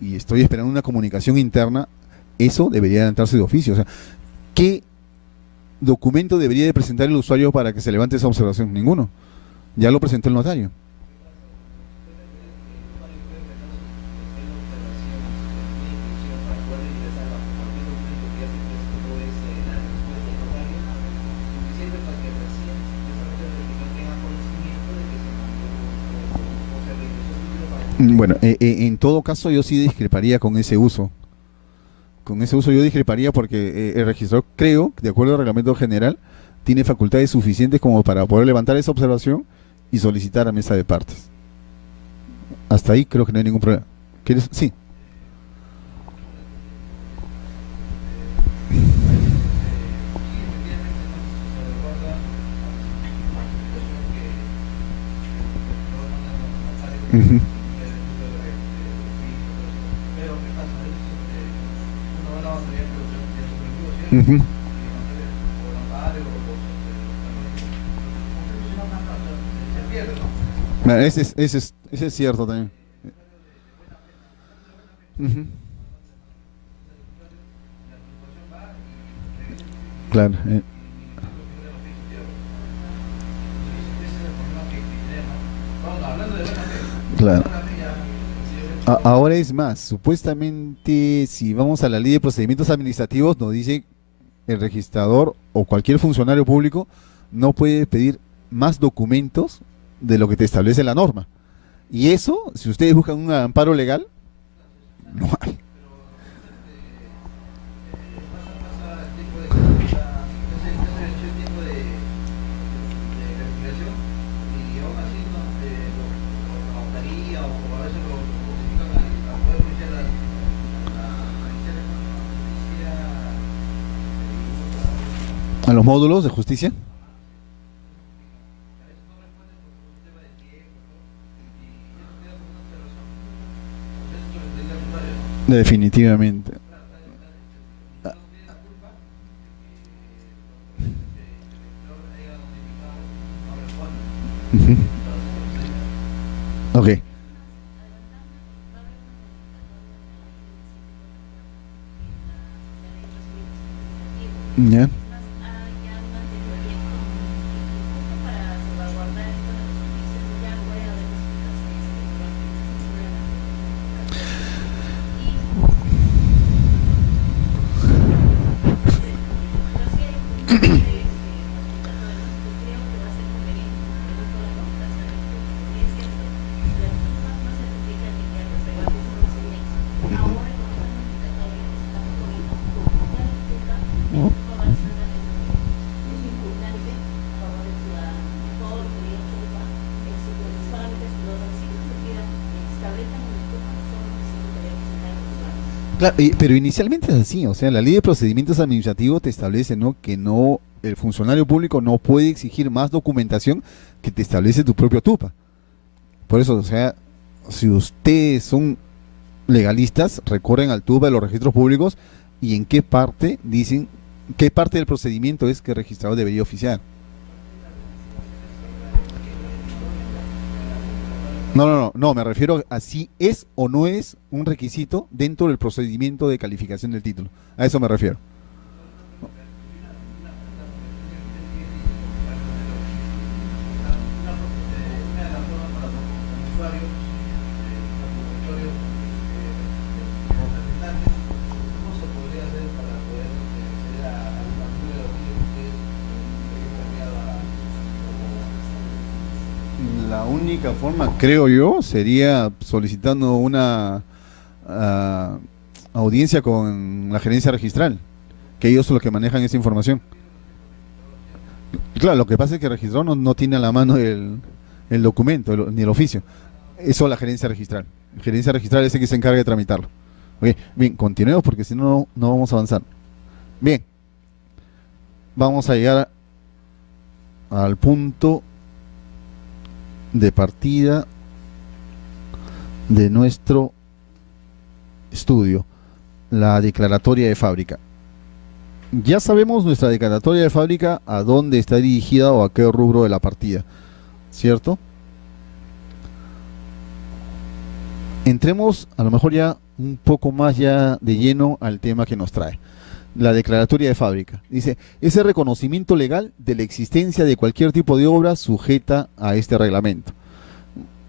y estoy esperando una comunicación interna, eso debería adelantarse de oficio. O sea, ¿qué documento debería de presentar el usuario para que se levante esa observación? Ninguno. Ya lo presentó el notario. Bueno, en todo caso yo sí discreparía con ese uso. Con ese uso yo discreparía porque el registrador, creo, de acuerdo al reglamento general, tiene facultades suficientes como para poder levantar esa observación y solicitar a mesa de partes. Hasta ahí creo que no hay ningún problema. ¿Quieres? Sí. Ujú. Ujú. Bueno, ese es cierto también. Ujú. Claro. Claro. Ahora es más, supuestamente si vamos a la ley de procedimientos administrativos nos dice el registrador o cualquier funcionario público no puede pedir más documentos de lo que te establece la norma. Y eso, si ustedes buscan un amparo legal, no hay. ¿A los módulos de justicia? Definitivamente. Ujú. Ok. Ya. Claro, pero inicialmente es así, o sea, la ley de procedimientos administrativos te establece, ¿no?, que no, el funcionario público no puede exigir más documentación que te establece tu propio TUPA. Por eso, o sea, si ustedes son legalistas, recurren al TUPA de los registros públicos y en qué parte dicen, qué parte del procedimiento es que el registrador debería oficiar. No, me refiero a si es o no es un requisito dentro del procedimiento de calificación del título. A eso me refiero. La única forma, creo yo, sería solicitando una audiencia con la gerencia registral, que ellos son los que manejan esa información. Claro, lo que pasa es que el registrador no tiene a la mano el documento, ni el oficio. Eso la gerencia registral. La gerencia registral es el que se encarga de tramitarlo. Ok, bien, continuemos porque si no, no vamos a avanzar. Bien, vamos a llegar al punto de partida de nuestro estudio, la declaratoria de fábrica. Ya sabemos nuestra declaratoria de fábrica a dónde está dirigida o a qué rubro de la partida, ¿cierto? Entremos a lo mejor ya un poco más ya de lleno al tema que nos trae. La declaratoria de fábrica. Dice, es el reconocimiento legal de la existencia de cualquier tipo de obra sujeta a este reglamento.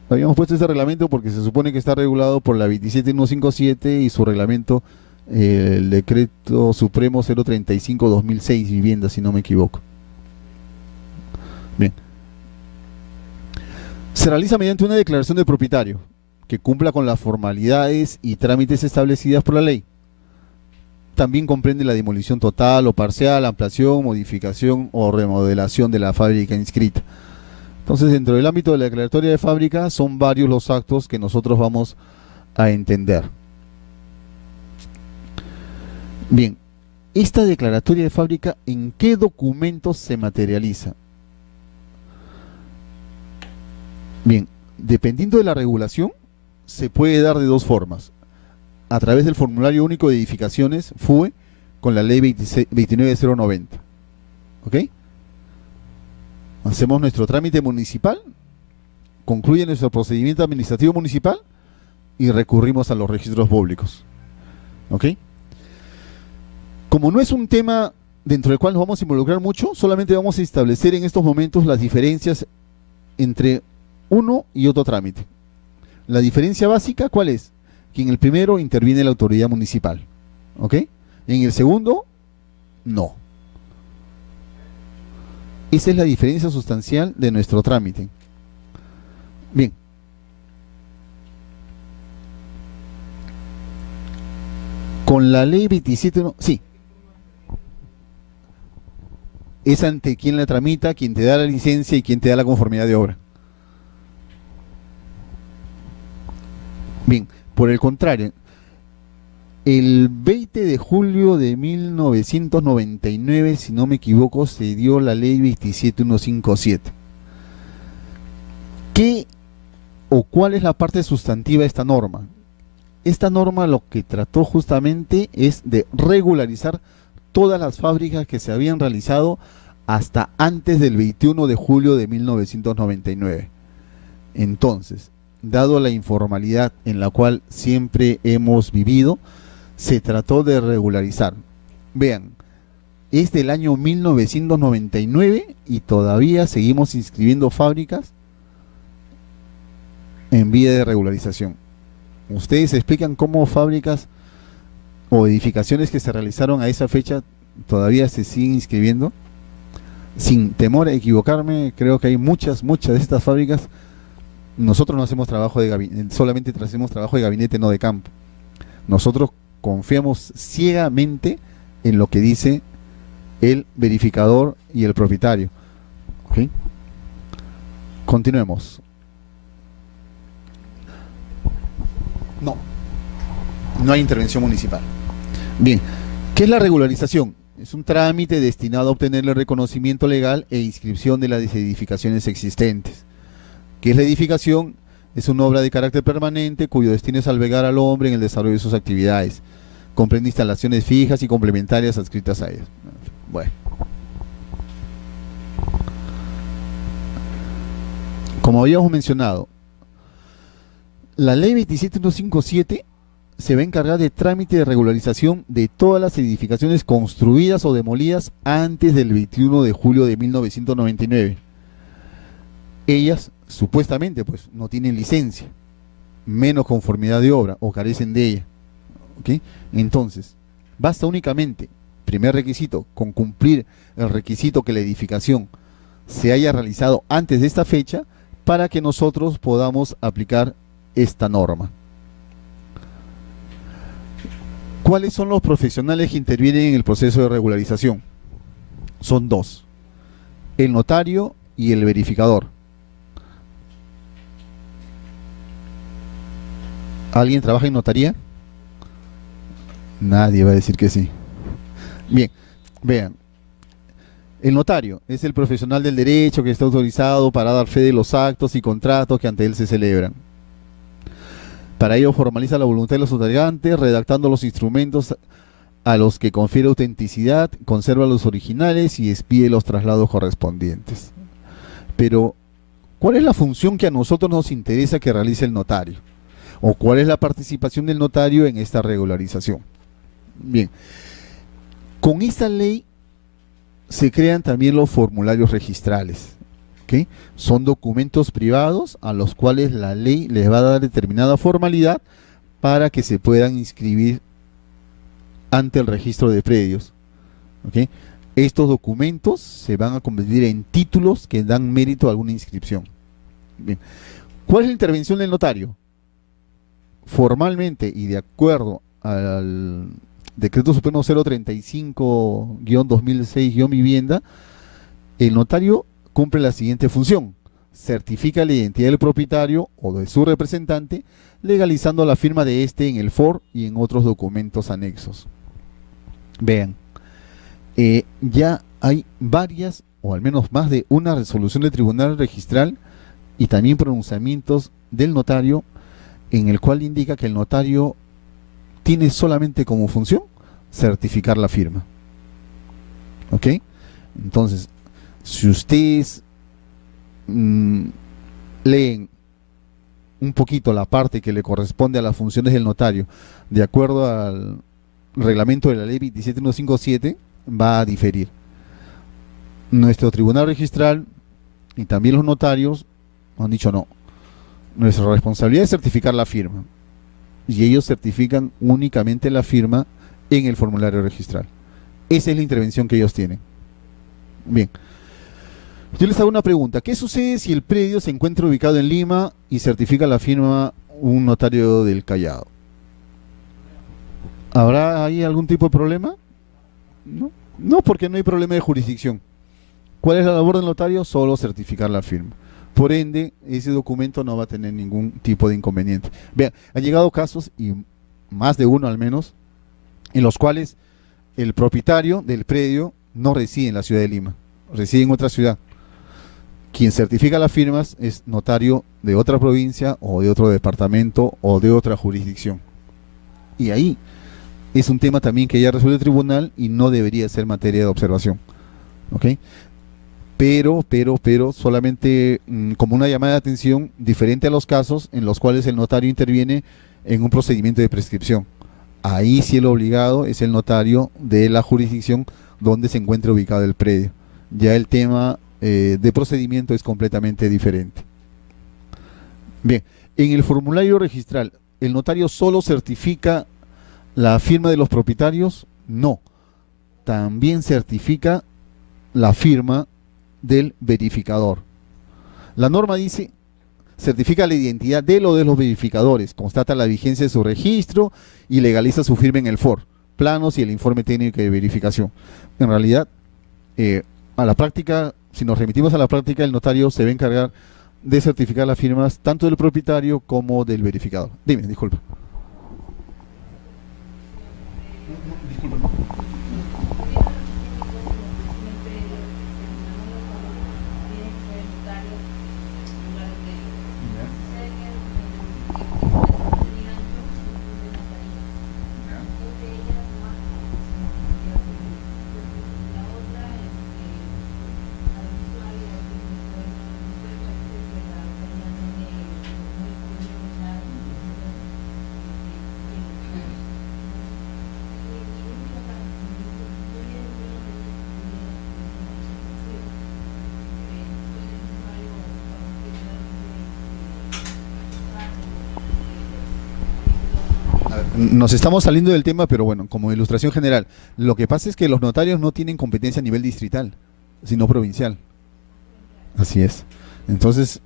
Habíamos puesto este reglamento porque se supone que está regulado por la 27157 y su reglamento, el decreto supremo 035-2006, vivienda, si no me equivoco. Bien. Se realiza mediante una declaración de propietario que cumpla con las formalidades y trámites establecidas por la ley. También comprende la demolición total o parcial, ampliación, modificación o remodelación de la fábrica inscrita. Entonces, dentro del ámbito de la declaratoria de fábrica, son varios los actos que nosotros vamos a entender. Bien, esta declaratoria de fábrica, ¿en qué documentos se materializa? Bien, dependiendo de la regulación, se puede dar de dos formas. A través del formulario único de edificaciones, FUE, con la ley 29090. ¿Ok? Hacemos nuestro trámite municipal, concluye nuestro procedimiento administrativo municipal y recurrimos a los registros públicos. ¿Ok? Como no es un tema dentro del cual nos vamos a involucrar mucho, solamente vamos a establecer en estos momentos las diferencias entre uno y otro trámite. La diferencia básica, ¿cuál es? Que en el primero interviene la autoridad municipal, ¿ok? En el segundo, no. Esa es la diferencia sustancial de nuestro trámite. Bien. Con la ley 27, sí. Es ante quien la tramita, quien te da la licencia y quien te da la conformidad de obra. Bien, por el contrario, el 20 de julio de 1999, si no me equivoco, se dio la ley 27157. ¿Qué o cuál es la parte sustantiva de esta norma? Esta norma lo que trató justamente es de regularizar todas las fábricas que se habían realizado hasta antes del 21 de julio de 1999. Entonces, dado la informalidad en la cual siempre hemos vivido, se trató de regularizar. Vean, es del año 1999 y todavía seguimos inscribiendo fábricas en vía de regularización. Ustedes explican cómo fábricas o edificaciones que se realizaron a esa fecha todavía se siguen inscribiendo. Sin temor a equivocarme, creo que hay muchas de estas fábricas. Nosotros no hacemos trabajo de gabinete, solamente hacemos trabajo de gabinete, no de campo. Nosotros confiamos ciegamente en lo que dice el verificador y el propietario. ¿Okay? Continuemos. No hay intervención municipal. Bien, ¿qué es la regularización? Es un trámite destinado a obtener el reconocimiento legal e inscripción de las edificaciones existentes. ¿Qué es la edificación? Es una obra de carácter permanente cuyo destino es albergar al hombre en el desarrollo de sus actividades. Comprende instalaciones fijas y complementarias adscritas a ellas. Bueno. Como habíamos mencionado, la ley 27157 se va a encargar de trámite de regularización de todas las edificaciones construidas o demolidas antes del 21 de julio de 1999. Ellas, supuestamente, pues, no tienen licencia, menos conformidad de obra o carecen de ella. ¿Okay? Entonces, basta únicamente, primer requisito, con cumplir el requisito que la edificación se haya realizado antes de esta fecha para que nosotros podamos aplicar esta norma. ¿Cuáles son los profesionales que intervienen en el proceso de regularización? Son dos: el notario y el verificador. ¿Alguien trabaja en notaría? Nadie va a decir que sí. Bien, vean. El notario es el profesional del derecho que está autorizado para dar fe de los actos y contratos que ante él se celebran. Para ello formaliza la voluntad de los notariantes, redactando los instrumentos a los que confiere autenticidad, conserva los originales y expide los traslados correspondientes. Pero, ¿cuál es la función que a nosotros nos interesa que realice el notario? ¿O cuál es la participación del notario en esta regularización? Bien, con esta ley se crean también los formularios registrales. ¿Okay? Son documentos privados a los cuales la ley les va a dar determinada formalidad para que se puedan inscribir ante el registro de predios. ¿Okay? Estos documentos se van a convertir en títulos que dan mérito a alguna inscripción. Bien. ¿Cuál es la intervención del notario? Formalmente y de acuerdo al Decreto Supremo 035-2006-vivienda, el notario cumple la siguiente función: certifica la identidad del propietario o de su representante, legalizando la firma de éste en el FOR y en otros documentos anexos. Vean, ya hay varias, o al menos más de una resolución del Tribunal Registral y también pronunciamientos del notario en el cual indica que el notario tiene solamente como función certificar la firma. ¿Ok? Entonces, si ustedes leen un poquito la parte que le corresponde a las funciones del notario, de acuerdo al reglamento de la ley 27157, va a diferir. Nuestro tribunal registral y también los notarios han dicho no. Nuestra responsabilidad es certificar la firma. Y ellos certifican únicamente la firma en el formulario registral. Esa es la intervención que ellos tienen. Bien. Yo les hago una pregunta. ¿Qué sucede si el predio se encuentra ubicado en Lima y certifica la firma un notario del Callao? ¿Habrá ahí algún tipo de problema? No, no, porque no hay problema de jurisdicción. ¿Cuál es la labor del notario? Solo certificar la firma. Por ende, ese documento no va a tener ningún tipo de inconveniente. Vean, han llegado casos, y más de uno al menos, en los cuales el propietario del predio no reside en la ciudad de Lima, reside en otra ciudad. Quien certifica las firmas es notario de otra provincia o de otro departamento o de otra jurisdicción. Y ahí es un tema también que ya resuelve el tribunal y no debería ser materia de observación. ¿Ok? Pero, solamente como una llamada de atención, diferente a los casos en los cuales el notario interviene en un procedimiento de prescripción. Ahí sí el obligado es el notario de la jurisdicción donde se encuentra ubicado el predio. Ya el tema de procedimiento es completamente diferente. Bien, en el formulario registral, ¿el notario solo certifica la firma de los propietarios? No, también certifica la firma del verificador. La norma dice, certifica la identidad del o de los verificadores, constata la vigencia de su registro y legaliza su firma en el FOR, planos y el informe técnico de verificación. En realidad, a la práctica, si nos remitimos a la práctica, el notario se va a encargar de certificar las firmas tanto del propietario como del verificador. Dime, disculpa. Disculpa. Nos estamos saliendo del tema, pero bueno, como ilustración general, lo que pasa es que los notarios no tienen competencia a nivel distrital, sino provincial. Así es. Entonces,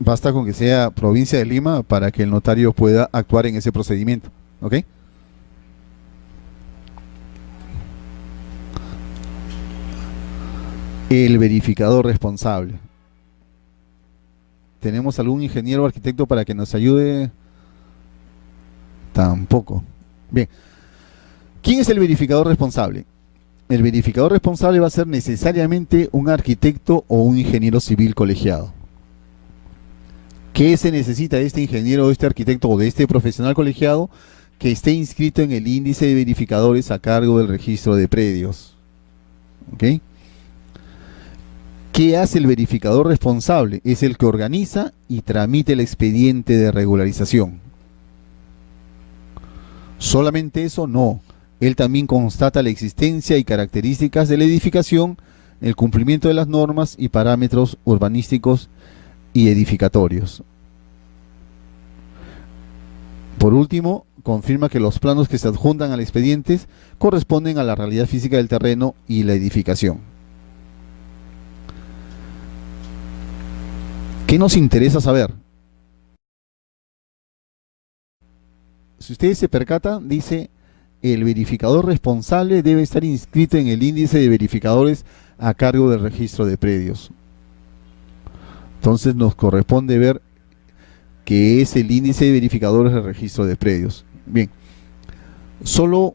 basta con que sea provincia de Lima para que el notario pueda actuar en ese procedimiento. ¿Ok? El verificador responsable. ¿Tenemos algún ingeniero o arquitecto para que nos ayude? Tampoco. Bien. ¿Quién es el verificador responsable? El verificador responsable va a ser necesariamente un arquitecto o un ingeniero civil colegiado. ¿Qué se necesita de este ingeniero o de este arquitecto o de este profesional colegiado? Que esté inscrito en el índice de verificadores a cargo del registro de predios. ¿Ok? ¿Qué hace el verificador responsable? Es el que organiza y tramite el expediente de regularización. Solamente eso no. Él también constata la existencia y características de la edificación, el cumplimiento de las normas y parámetros urbanísticos y edificatorios. Por último, confirma que los planos que se adjuntan al expediente corresponden a la realidad física del terreno y la edificación. ¿Qué nos interesa saber? Si ustedes se percatan, dice, el verificador responsable debe estar inscrito en el índice de verificadores a cargo del registro de predios. Entonces nos corresponde ver qué es el índice de verificadores del registro de predios. Bien, solo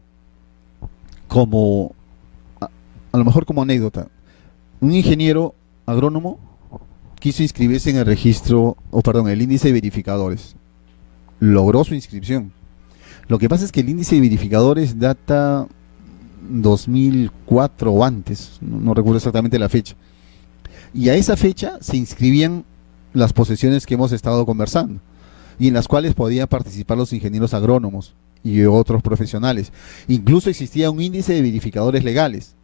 como, a lo mejor como anécdota, un ingeniero agrónomo quiso inscribirse en el registro, el índice de verificadores. Logró su inscripción. Lo que pasa es que el índice de verificadores data 2004 o antes, no recuerdo exactamente la fecha. Y a esa fecha se inscribían las posesiones que hemos estado conversando, y en las cuales podían participar los ingenieros agrónomos y otros profesionales. Incluso existía un índice de verificadores legales,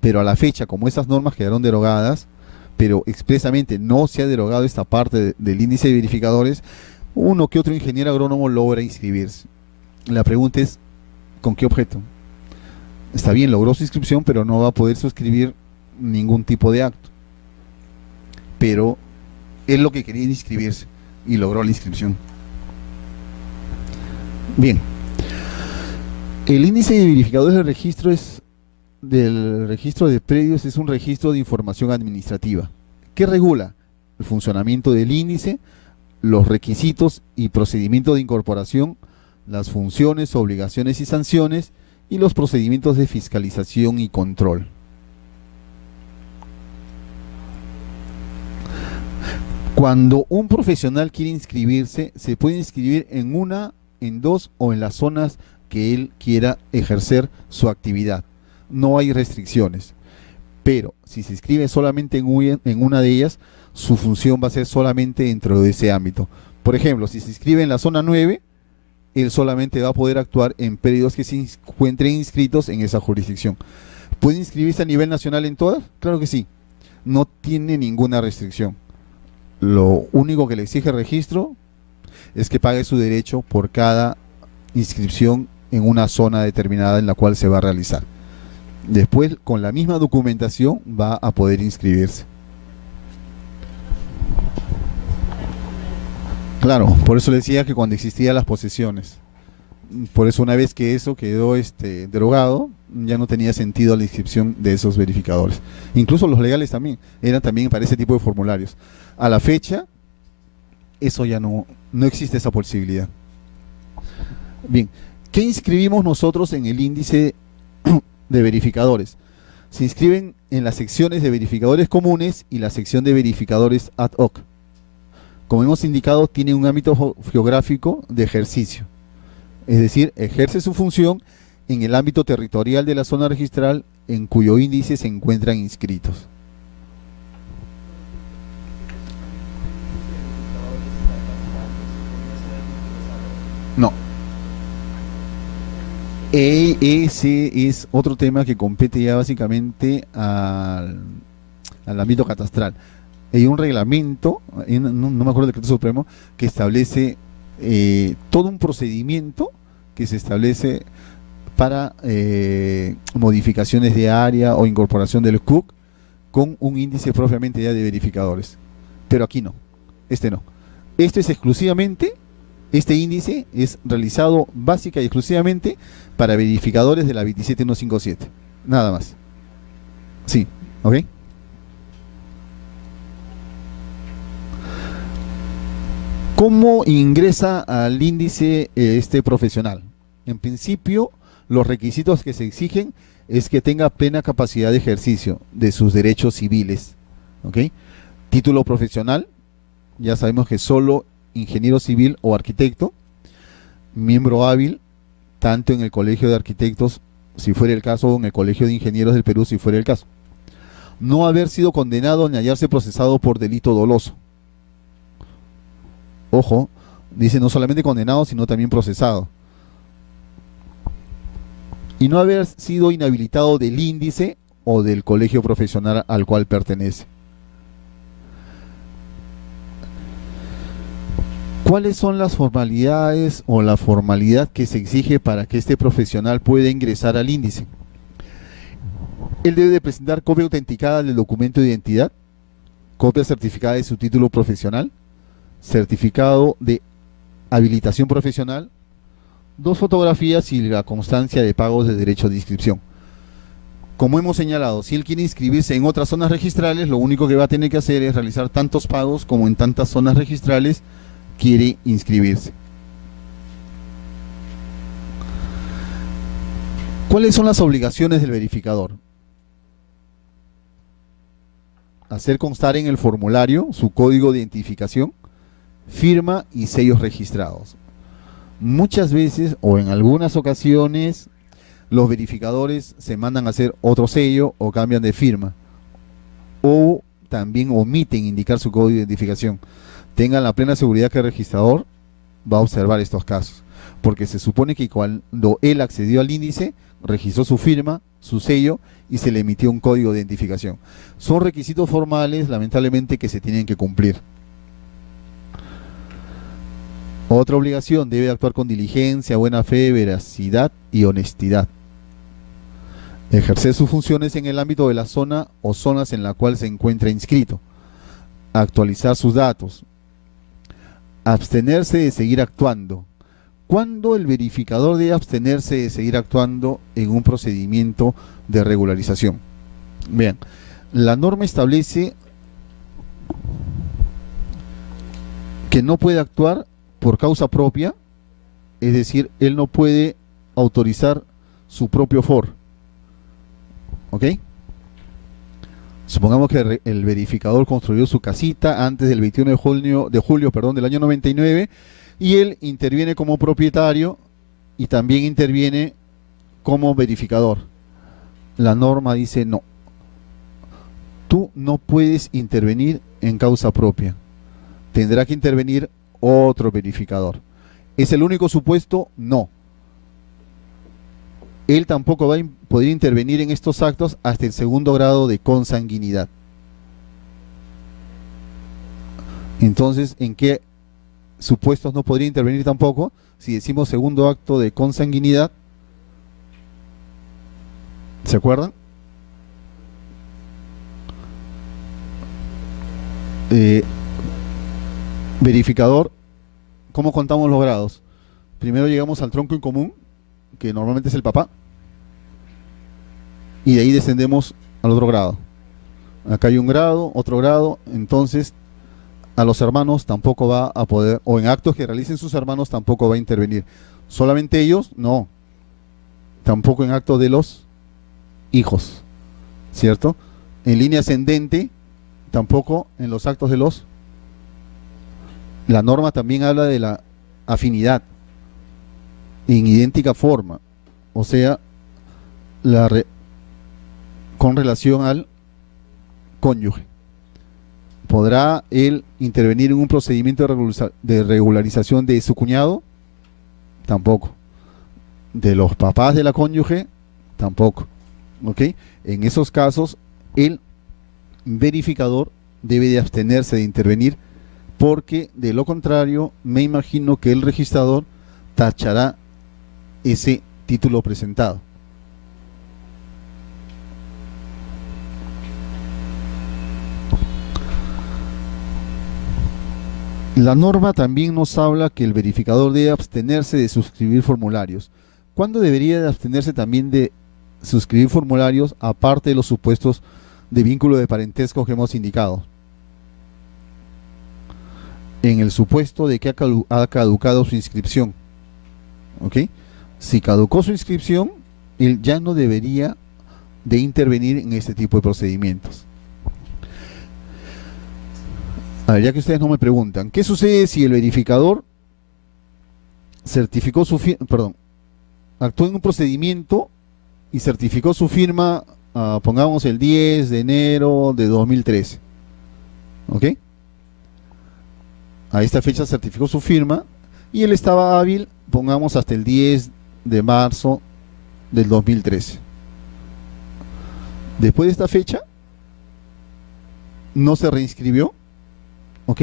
pero a la fecha, como esas normas quedaron derogadas, pero expresamente no se ha derogado esta parte del índice de verificadores, uno que otro ingeniero agrónomo logra inscribirse. La pregunta es, ¿con qué objeto? Está bien, logró su inscripción, pero no va a poder suscribir ningún tipo de acto. Pero es lo que quería inscribirse y logró la inscripción. Bien. El índice de verificadores del registro de predios es un registro de información administrativa que regula el funcionamiento del índice, los requisitos y procedimientos de incorporación, las funciones, obligaciones y sanciones y los procedimientos de fiscalización y control. Cuando un profesional quiere inscribirse, se puede inscribir en una, en dos o en las zonas que él quiera ejercer su actividad. No hay restricciones. Pero si se inscribe solamente en una de ellas, su función va a ser solamente dentro de ese ámbito. Por ejemplo, si se inscribe en la zona 9, él solamente va a poder actuar en periodos que se encuentren inscritos en esa jurisdicción. ¿Puede inscribirse a nivel nacional en todas? Claro que sí. No tiene ninguna restricción. Lo único que le exige el registro es que pague su derecho por cada inscripción en una zona determinada en la cual se va a realizar. Después, con la misma documentación, va a poder inscribirse. Claro, por eso le decía que cuando existían las posesiones, por eso una vez que eso quedó derogado, ya no tenía sentido la inscripción de esos verificadores. Incluso los legales también, eran también para ese tipo de formularios. A la fecha, eso ya no existe esa posibilidad. Bien, ¿qué inscribimos nosotros en el índice de verificadores? Se inscriben en las secciones de verificadores comunes y la sección de verificadores ad hoc. Como hemos indicado, tiene un ámbito geográfico de ejercicio. Es decir, ejerce su función en el ámbito territorial de la zona registral en cuyo índice se encuentran inscritos. No. Ese es otro tema que compete ya básicamente al ámbito catastral. Hay un reglamento, no me acuerdo del decreto supremo, que establece todo un procedimiento que se establece para modificaciones de área o incorporación del CUC con un índice propiamente ya de verificadores. Pero aquí no, no. Esto es exclusivamente, este índice es realizado básica y exclusivamente para verificadores de la 27157. Nada más. Sí, ¿ok? ¿Cómo ingresa al índice este profesional? En principio, los requisitos que se exigen es que tenga plena capacidad de ejercicio de sus derechos civiles. ¿Ok? Título profesional, ya sabemos que solo ingeniero civil o arquitecto, miembro hábil, tanto en el Colegio de Arquitectos, si fuera el caso, o en el Colegio de Ingenieros del Perú, si fuera el caso. No haber sido condenado ni hallarse procesado por delito doloso. Ojo, dice no solamente condenado, sino también procesado. Y no haber sido inhabilitado del índice o del colegio profesional al cual pertenece. ¿Cuáles son las formalidades o la formalidad que se exige para que este profesional pueda ingresar al índice? Él debe de presentar copia autenticada del documento de identidad, copia certificada de su título profesional, certificado de habilitación profesional, 2 fotografías y la constancia de pagos de derecho de inscripción. Como hemos señalado, si él quiere inscribirse en otras zonas registrales, lo único que va a tener que hacer es realizar tantos pagos como en tantas zonas registrales quiere inscribirse. ¿Cuáles son las obligaciones del verificador? Hacer constar en el formulario su código de identificación, firma y sellos registrados. Muchas veces o en algunas ocasiones los verificadores se mandan a hacer otro sello o cambian de firma o también omiten indicar su código de identificación. Tengan la plena seguridad que el registrador va a observar estos casos, porque se supone que cuando él accedió al índice registró su firma, su sello y se le emitió un código de identificación. Son requisitos formales, lamentablemente, que se tienen que cumplir. Otra obligación: debe actuar con diligencia, buena fe, veracidad y honestidad. Ejercer sus funciones en el ámbito de la zona o zonas en la cual se encuentra inscrito. Actualizar sus datos. Abstenerse de seguir actuando. ¿Cuándo el verificador debe abstenerse de seguir actuando en un procedimiento de regularización? Bien, la norma establece que no puede actuar por causa propia, es decir, él no puede autorizar su propio for. ¿Ok? Supongamos que el verificador construyó su casita antes del 21 de julio del año 99, y él interviene como propietario y también interviene como verificador. La norma dice no. Tú no puedes intervenir en causa propia. Tendrá que intervenir otro verificador. ¿Es el único supuesto? No. Él tampoco va a poder intervenir en estos actos hasta el segundo grado de consanguinidad. Entonces, ¿en qué supuestos no podría intervenir tampoco? Si decimos segundo acto de consanguinidad, ¿se acuerdan? Verificador, ¿cómo contamos los grados? Primero llegamos al tronco en común, que normalmente es el papá, y de ahí descendemos al otro grado. Acá hay un grado, otro grado, entonces a los hermanos tampoco va a poder, o en actos que realicen sus hermanos tampoco va a intervenir. ¿Solamente ellos? No. Tampoco en actos de los hijos, ¿cierto? En línea ascendente, tampoco en los actos de los... La norma también habla de la afinidad en idéntica forma, o sea, con relación al cónyuge. ¿Podrá él intervenir en un procedimiento de regularización de su cuñado? Tampoco. De los papás de la cónyuge, tampoco. ¿Ok? En esos casos, el verificador debe de abstenerse de intervenir, porque de lo contrario, me imagino que el registrador tachará ese título presentado. La norma también nos habla que el verificador debe abstenerse de suscribir formularios. ¿Cuándo debería de abstenerse también de suscribir formularios, aparte de los supuestos de vínculo de parentesco que hemos indicado? En el supuesto de que ha caducado su inscripción. ¿Ok? Si caducó su inscripción, él ya no debería de intervenir en este tipo de procedimientos. A ver, ya que ustedes no me preguntan, ¿qué sucede si el verificador certificó su firma, actuó en un procedimiento y certificó su firma, pongamos el 10 de enero de 2013? ¿Ok? A esta fecha certificó su firma y él estaba hábil, pongamos, hasta el 10 de marzo del 2013. Después de esta fecha, no se reinscribió. ¿Ok?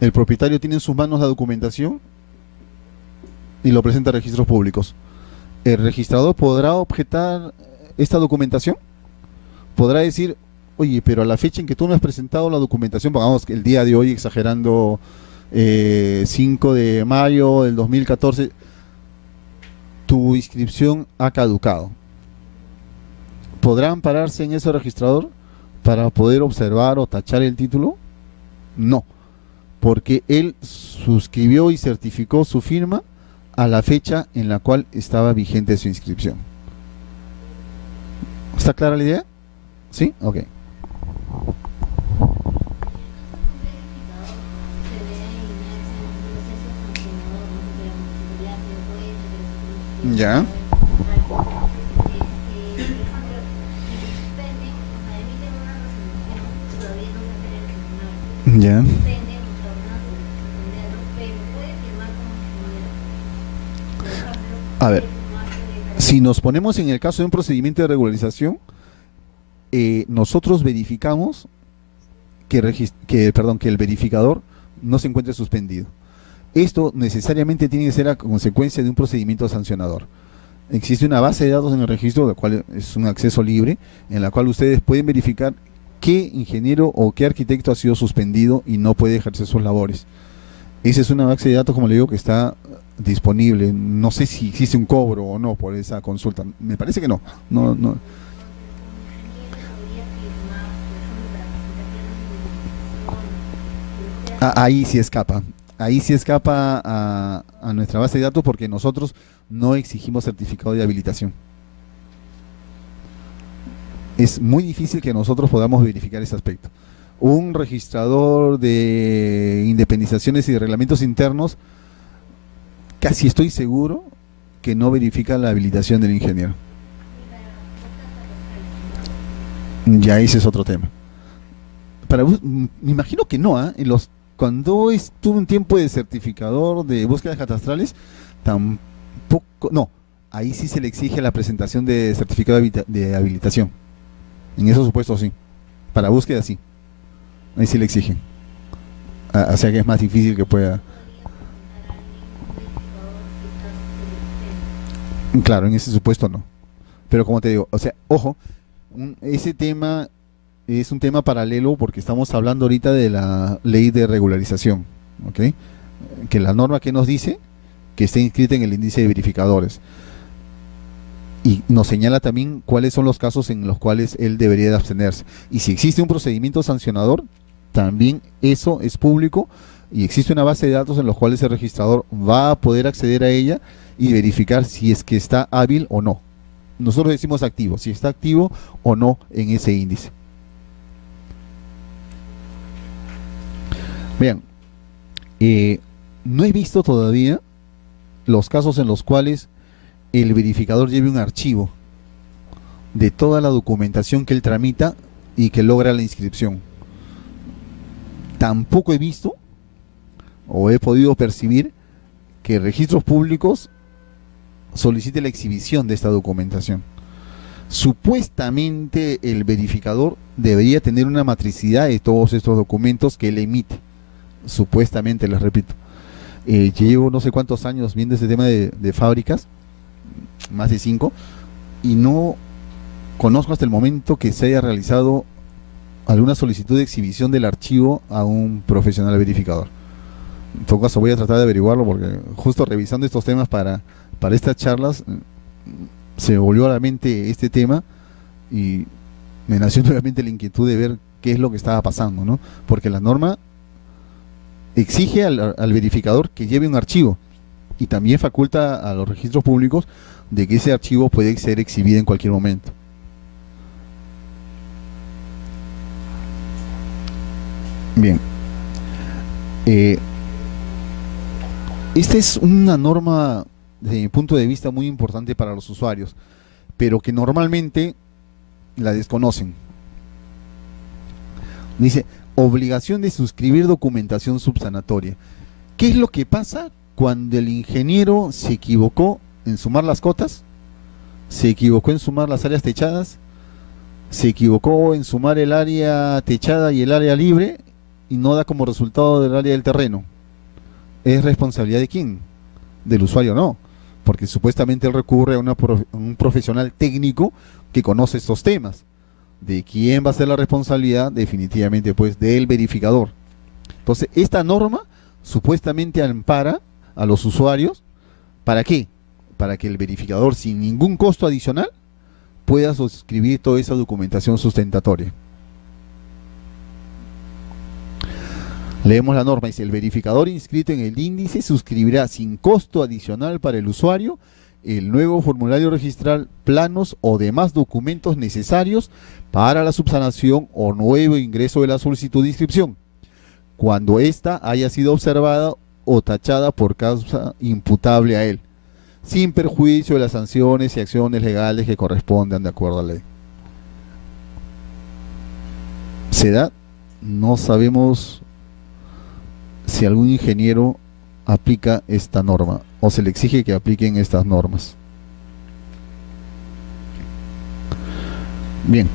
El propietario tiene en sus manos la documentación y lo presenta a registros públicos. ¿El registrador podrá objetar esta documentación? Podrá decir, oye, pero a la fecha en que tú me has presentado la documentación, pongamos el día de hoy, exagerando, 5 de mayo del 2014, tu inscripción ha caducado. ¿Podrá ampararse en ese registrador para poder observar o tachar el título? No, porque él suscribió y certificó su firma a la fecha en la cual estaba vigente su inscripción. ¿Está clara la idea? ¿Sí? Ok. Ya. Ya. A ver, Si nos ponemos en el caso de un procedimiento de regularización, nosotros verificamos que el verificador no se encuentre suspendido. Esto necesariamente tiene que ser a consecuencia de un procedimiento sancionador. Existe una base de datos en el registro, la cual es un acceso libre, en la cual ustedes pueden verificar qué ingeniero o qué arquitecto ha sido suspendido y no puede ejercer sus labores. Esa es una base de datos, como le digo, que está disponible. No sé si existe un cobro o no por esa consulta. Me parece que no. No. Ahí sí escapa. Ahí sí escapa a nuestra base de datos porque nosotros no exigimos certificado de habilitación. Es muy difícil que nosotros podamos verificar ese aspecto. Un registrador de independizaciones y de reglamentos internos, casi estoy seguro que no verifica la habilitación del ingeniero. Ya ese es otro tema. Me imagino que no, cuando estuve un tiempo de certificador de búsquedas catastrales, tampoco, no, ahí sí se le exige la presentación de certificado de habilitación. En esos supuestos sí, para búsqueda sí, ahí sí le exigen. O sea que es más difícil que pueda. Claro, en ese supuesto no. Pero como te digo, o sea, ojo, ese tema es un tema paralelo porque estamos hablando ahorita de la ley de regularización, ¿ok? Que la norma que nos dice que está inscrita en el índice de verificadores y nos señala también cuáles son los casos en los cuales él debería de abstenerse. Y si existe un procedimiento sancionador, también eso es público y existe una base de datos en los cuales el registrador va a poder acceder a ella y verificar si es que está hábil o no. Nosotros decimos activo, si está activo o no en ese índice. Vean, no he visto todavía los casos en los cuales el verificador lleve un archivo de toda la documentación que él tramita y que logra la inscripción. Tampoco he visto o he podido percibir que registros públicos solicite la exhibición de esta documentación. Supuestamente el verificador debería tener una matricidad de todos estos documentos que él emite. Supuestamente, les repito. Llevo no sé cuántos años viendo este tema de fábricas, más de 5, y no conozco hasta el momento que se haya realizado alguna solicitud de exhibición del archivo a un profesional verificador. En todo caso voy a tratar de averiguarlo porque justo revisando estos temas para estas charlas se me volvió a la mente este tema y me nació nuevamente la inquietud de ver qué es lo que estaba pasando, ¿no? Porque la norma exige al verificador que lleve un archivo y también faculta a los registros públicos de que ese archivo puede ser exhibido en cualquier momento. Bien. Esta es una norma, desde mi punto de vista, muy importante para los usuarios, pero que normalmente la desconocen. Dice, obligación de suscribir documentación subsanatoria. ¿Qué es lo que pasa cuando el ingeniero se equivocó en sumar las cotas? ¿Se equivocó en sumar las áreas techadas? ¿Se equivocó en sumar el área techada y el área libre y no da como resultado del área del terreno? ¿Es responsabilidad de quién? Del usuario no, porque supuestamente él recurre a un profesional técnico que conoce estos temas. ¿De quién va a ser la responsabilidad? Definitivamente pues del verificador. Entonces esta norma supuestamente ampara a los usuarios. ¿Para qué? Para que el verificador sin ningún costo adicional pueda suscribir toda esa documentación sustentatoria. Leemos la norma, dice, el verificador inscrito en el índice suscribirá sin costo adicional para el usuario el nuevo formulario registral, planos o demás documentos necesarios para la subsanación o nuevo ingreso de la solicitud de inscripción, cuando ésta haya sido observada o tachada por causa imputable a él, sin perjuicio de las sanciones y acciones legales que correspondan de acuerdo a la ley. ¿Se da? No sabemos si algún ingeniero aplica esta norma o se le exige que apliquen estas normas. Bien.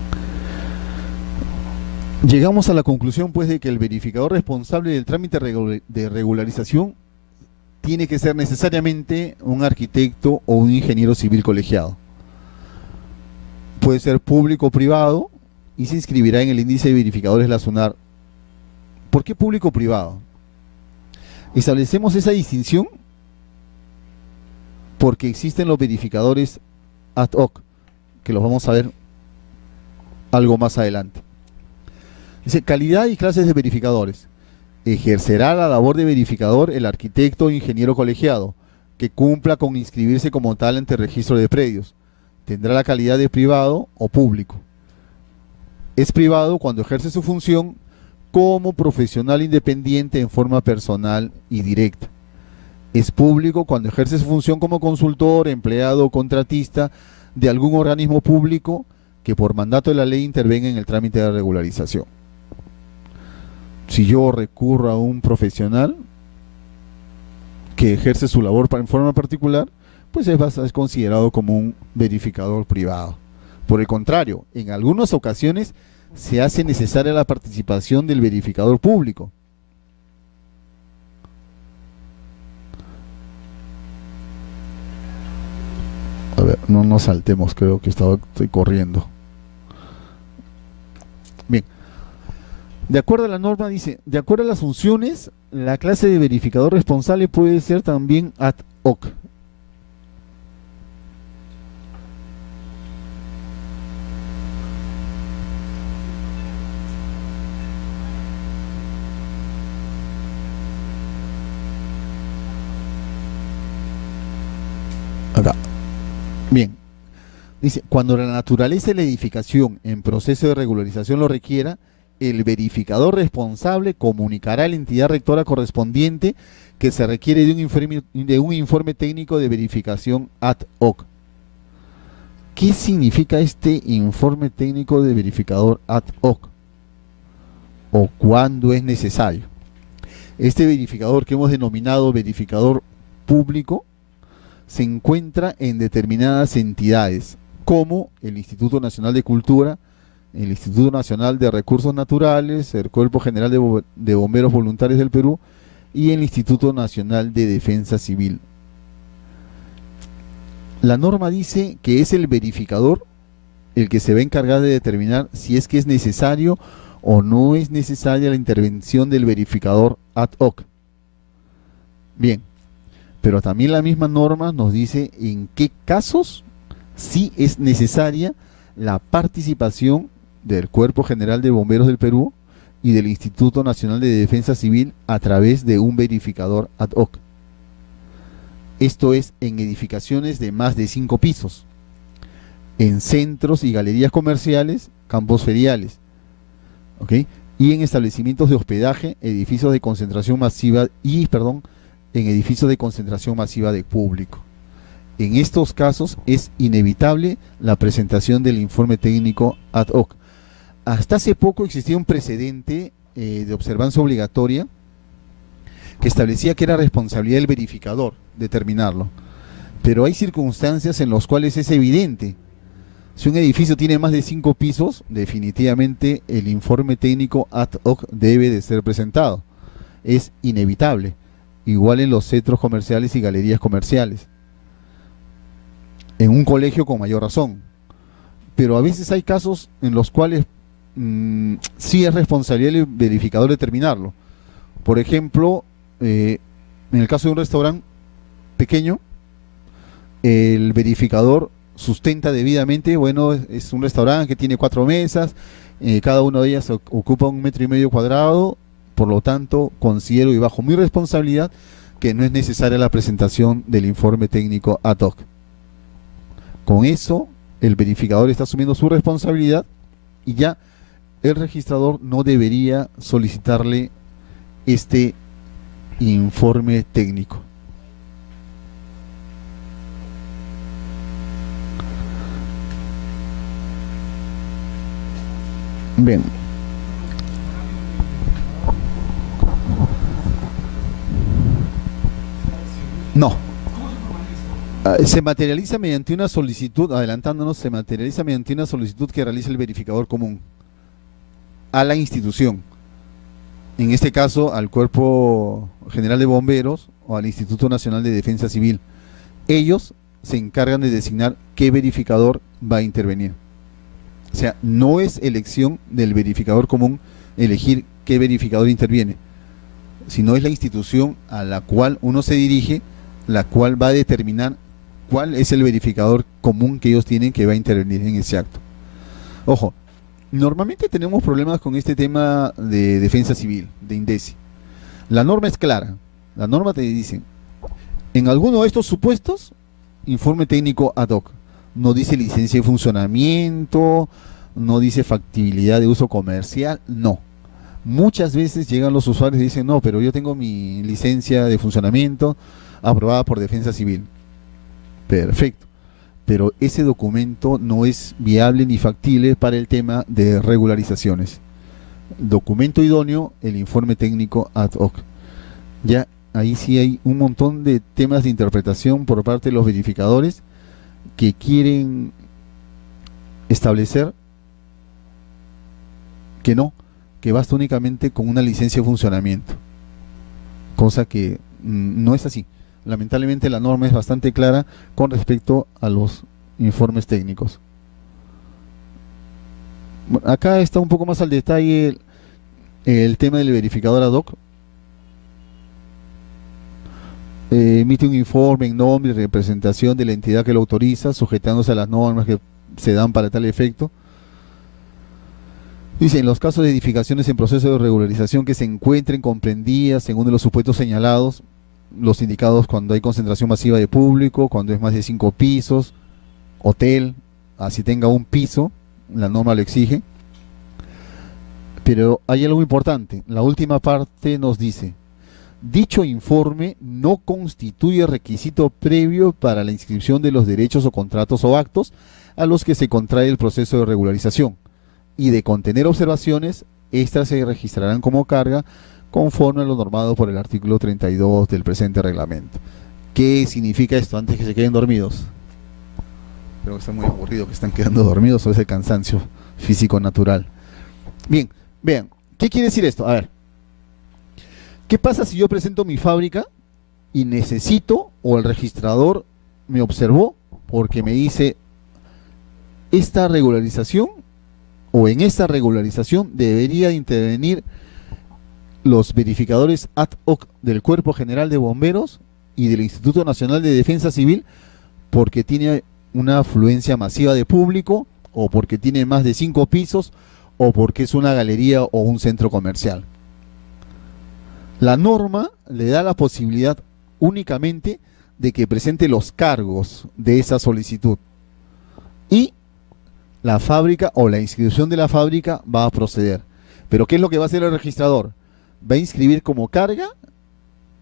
Llegamos a la conclusión, pues, de que el verificador responsable del trámite de regularización tiene que ser necesariamente un arquitecto o un ingeniero civil colegiado. Puede ser público o privado y se inscribirá en el índice de verificadores de la SUNAR. ¿Por qué público o privado? Establecemos esa distinción porque existen los verificadores ad hoc, que los vamos a ver algo más adelante. Dice, calidad y clases de verificadores. Ejercerá la labor de verificador el arquitecto o ingeniero colegiado, que cumpla con inscribirse como tal ante el registro de predios. Tendrá la calidad de privado o público. Es privado cuando ejerce su función como profesional independiente en forma personal y directa. Es público cuando ejerce su función como consultor, empleado o contratista de algún organismo público que por mandato de la ley intervenga en el trámite de regularización. Si yo recurro a un profesional que ejerce su labor en forma particular, pues es considerado como un verificador privado. Por el contrario, en algunas ocasiones se hace necesaria la participación del verificador público. A ver, no nos saltemos, creo que estoy corriendo. Bien. De acuerdo a la norma, dice, de acuerdo a las funciones, la clase de verificador responsable puede ser también ad hoc. Acá. Bien. Dice, cuando la naturaleza de la edificación en proceso de regularización lo requiera, el verificador responsable comunicará a la entidad rectora correspondiente que se requiere de un informe técnico de verificación ad hoc. ¿Qué significa este informe técnico de verificador ad hoc? ¿O cuándo es necesario? Este verificador que hemos denominado verificador público se encuentra en determinadas entidades, como el Instituto Nacional de Cultura, el Instituto Nacional de Recursos Naturales, el Cuerpo General de Bomberos Voluntarios del Perú y el Instituto Nacional de Defensa Civil. La norma dice que es el verificador el que se va a encargar de determinar si es que es necesario o no es necesaria la intervención del verificador ad hoc. Bien, pero también la misma norma nos dice en qué casos sí es necesaria la participación del Cuerpo General de Bomberos del Perú y del Instituto Nacional de Defensa Civil a través de un verificador ad hoc. Esto es en edificaciones de más de 5 pisos, en centros y galerías comerciales, campos feriales, ¿ok? Y en establecimientos de hospedaje, edificios de concentración masiva en edificios de concentración masiva de público. En estos casos es inevitable la presentación del informe técnico ad hoc. Hasta hace poco existía un precedente de observancia obligatoria que establecía que era responsabilidad del verificador determinarlo. Pero hay circunstancias en las cuales es evidente. Si un edificio tiene más de 5 pisos, definitivamente el informe técnico ad hoc debe de ser presentado. Es inevitable. Igual en los centros comerciales y galerías comerciales. En un colegio con mayor razón. Pero a veces hay casos en los cuales sí es responsabilidad del verificador determinarlo. Por ejemplo, en el caso de un restaurante pequeño, el verificador sustenta debidamente, bueno, es un restaurante que tiene 4 mesas, cada una de ellas ocupa 1,5 metros cuadrado, por lo tanto, considero y bajo mi responsabilidad que no es necesaria la presentación del informe técnico ad hoc. Con eso, el verificador está asumiendo su responsabilidad y ya el registrador no debería solicitarle este informe técnico. Bien. No. Se materializa mediante una solicitud, adelantándonos, se materializa mediante una solicitud que realiza el verificador común a la institución, en este caso al Cuerpo General de Bomberos o al Instituto Nacional de Defensa Civil. Ellos se encargan de designar qué verificador va a intervenir. O sea, no es elección del verificador común elegir qué verificador interviene, sino es la institución a la cual uno se dirige, la cual va a determinar cuál es el verificador común que ellos tienen que va a intervenir en ese acto. Ojo, normalmente tenemos problemas con este tema de defensa civil, de INDECI. La norma es clara. La norma te dice, en alguno de estos supuestos, informe técnico ad hoc. No dice licencia de funcionamiento, no dice factibilidad de uso comercial, no. Muchas veces llegan los usuarios y dicen, no, pero yo tengo mi licencia de funcionamiento aprobada por Defensa Civil. Perfecto. Pero ese documento no es viable ni factible para el tema de regularizaciones. Documento idóneo, el informe técnico ad hoc. Ya ahí sí hay un montón de temas de interpretación por parte de los verificadores que quieren establecer que no, que basta únicamente con una licencia de funcionamiento, cosa que no es así. Lamentablemente la norma es bastante clara con respecto a los informes técnicos. Bueno, acá está un poco más al detalle el tema del verificador ad hoc. Emite un informe en nombre y representación de la entidad que lo autoriza, sujetándose a las normas que se dan para tal efecto. Dice, en los casos de edificaciones en proceso de regularización que se encuentren comprendidas según los supuestos señalados, los indicados cuando hay concentración masiva de público, cuando es más de 5 pisos, hotel, así tenga un piso, la norma lo exige. Pero hay algo importante, la última parte nos dice, dicho informe no constituye requisito previo para la inscripción de los derechos o contratos o actos a los que se contrae el proceso de regularización, y de contener observaciones, estas se registrarán como carga conforme a lo normado por el artículo 32 del presente reglamento. ¿Qué significa esto? Antes que se queden dormidos. Creo que está muy aburrido que están quedando dormidos, o es el cansancio físico natural. Bien, vean, ¿qué quiere decir esto? A ver, ¿qué pasa si yo presento mi fábrica y necesito, o el registrador me observó porque me dice, esta regularización, o en esta regularización debería intervenir los verificadores ad hoc del Cuerpo General de Bomberos y del Instituto Nacional de Defensa Civil porque tiene una afluencia masiva de público, o porque tiene más de 5 pisos, o porque es una galería o un centro comercial? La norma le da la posibilidad únicamente de que presente los cargos de esa solicitud, y la fábrica o la inscripción de la fábrica va a proceder. Pero ¿qué es lo que va a hacer el registrador? Va a inscribir como carga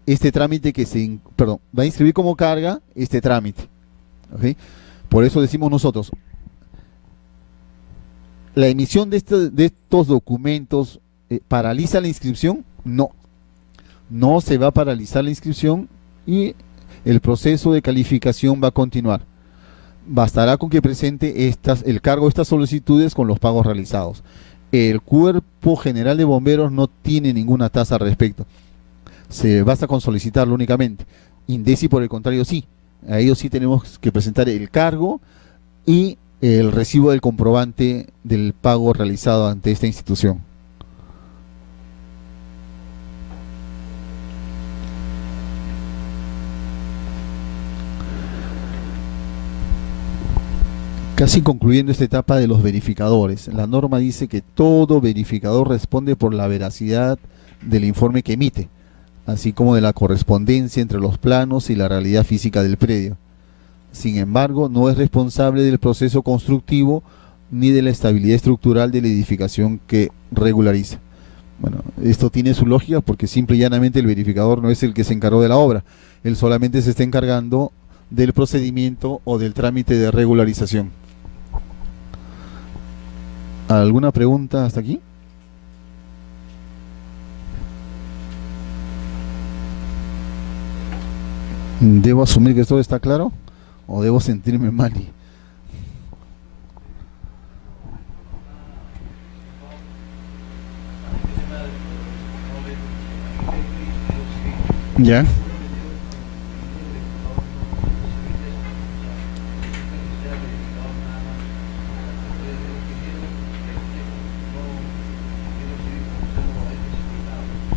este trámite va a inscribir como carga este trámite. ¿Okay? Por eso decimos nosotros, ¿la emisión de estos documentos paraliza la inscripción? No. No se va a paralizar la inscripción y el proceso de calificación va a continuar. Bastará con que presente el cargo de estas solicitudes con los pagos realizados. El Cuerpo General de Bomberos no tiene ninguna tasa al respecto. Se basta con solicitarlo únicamente. INDECI, por el contrario, sí. A ellos sí tenemos que presentar el cargo y el recibo del comprobante del pago realizado ante esta institución. Casi concluyendo esta etapa de los verificadores, la norma dice que todo verificador responde por la veracidad del informe que emite, así como de la correspondencia entre los planos y la realidad física del predio. Sin embargo, no es responsable del proceso constructivo ni de la estabilidad estructural de la edificación que regulariza. Bueno, esto tiene su lógica porque simple y llanamente el verificador no es el que se encargó de la obra, él solamente se está encargando del procedimiento o del trámite de regularización. ¿Alguna pregunta hasta aquí? ¿Debo asumir que todo está claro? o debo sentirme mal. ¿Ya?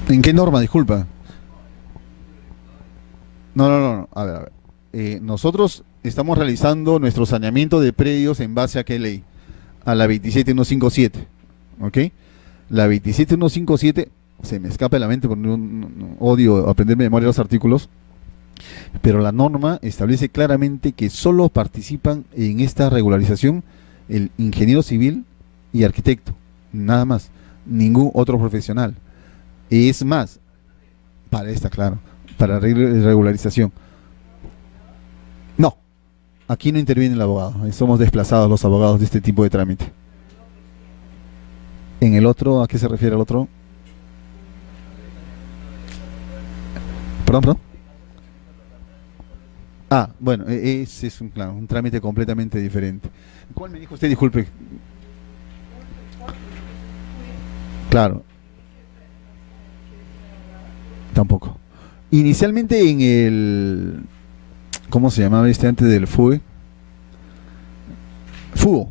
¿En qué norma? Disculpa. No. A ver, a ver. Nosotros estamos realizando nuestro saneamiento de predios en base a qué ley? A la 27157. ¿Ok? La 27157, se me escapa de la mente porque no odio aprenderme de memoria los artículos, pero la norma establece claramente que solo participan en esta regularización el ingeniero civil y arquitecto, nada más, ningún otro profesional. Es más, para esta, claro, para regularización. No, aquí no interviene el abogado, somos desplazados los abogados de este tipo de trámite. En el otro, ¿a qué se refiere el otro? Perdón. Ah, bueno, ese es claro, un trámite completamente diferente. ¿Cuál me dijo usted? Disculpe. Claro, tampoco. Inicialmente en el... ¿Cómo se llamaba este antes del FUE? FUO.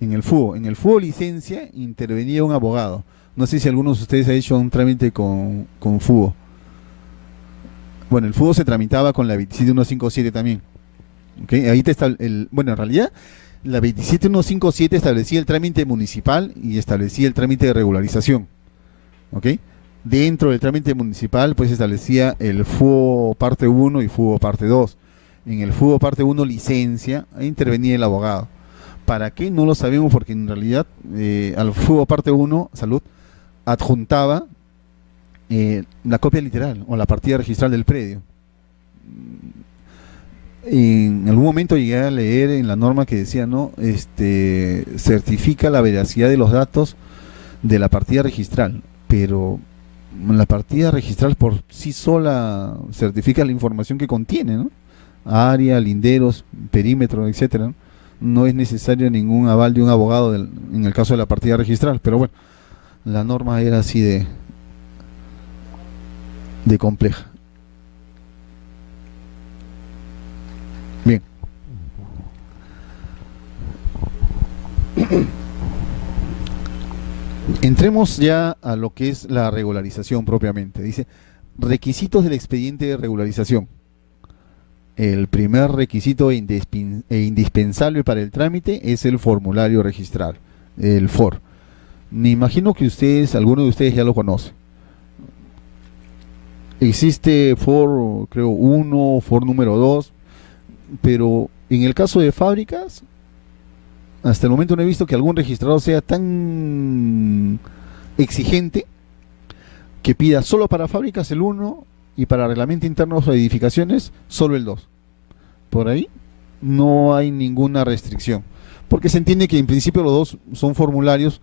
En el FUO licencia intervenía un abogado. No sé si algunos de ustedes ha hecho un trámite con FUO. Bueno, el FUO se tramitaba con la 27157 también. ¿Okay? Ahí está bueno, en realidad la 27157 establecía el trámite municipal y establecía el trámite de regularización. ¿Ok? Dentro del trámite municipal pues establecía el FUO parte 1 y FUO parte 2. En el FUO parte 1 licencia, ahí intervenía el abogado. ¿Para qué? No lo sabemos porque en realidad al FUO parte 1, salud, adjuntaba la copia literal o la partida registral del predio. En algún momento llegué a leer en la norma que decía, ¿no? Certifica la veracidad de los datos de la partida registral, pero la partida registral por sí sola certifica la información que contiene, ¿no? Área, linderos, perímetro, etcétera, ¿no? No es necesario ningún aval de un abogado en el caso de la partida registral, pero bueno, la norma era así de compleja. Bien. Entremos ya a lo que es la regularización propiamente. Dice, requisitos del expediente de regularización. El primer requisito e indispensable para el trámite es el formulario registral, el FOR. Me imagino que alguno de ustedes ya lo conoce. Existe FOR, creo, 1, FOR número 2, pero en el caso de fábricas, hasta el momento no he visto que algún registrador sea tan exigente que pida solo para fábricas el 1 y para reglamento interno o edificaciones solo el 2. Por ahí no hay ninguna restricción, porque se entiende que en principio los dos son formularios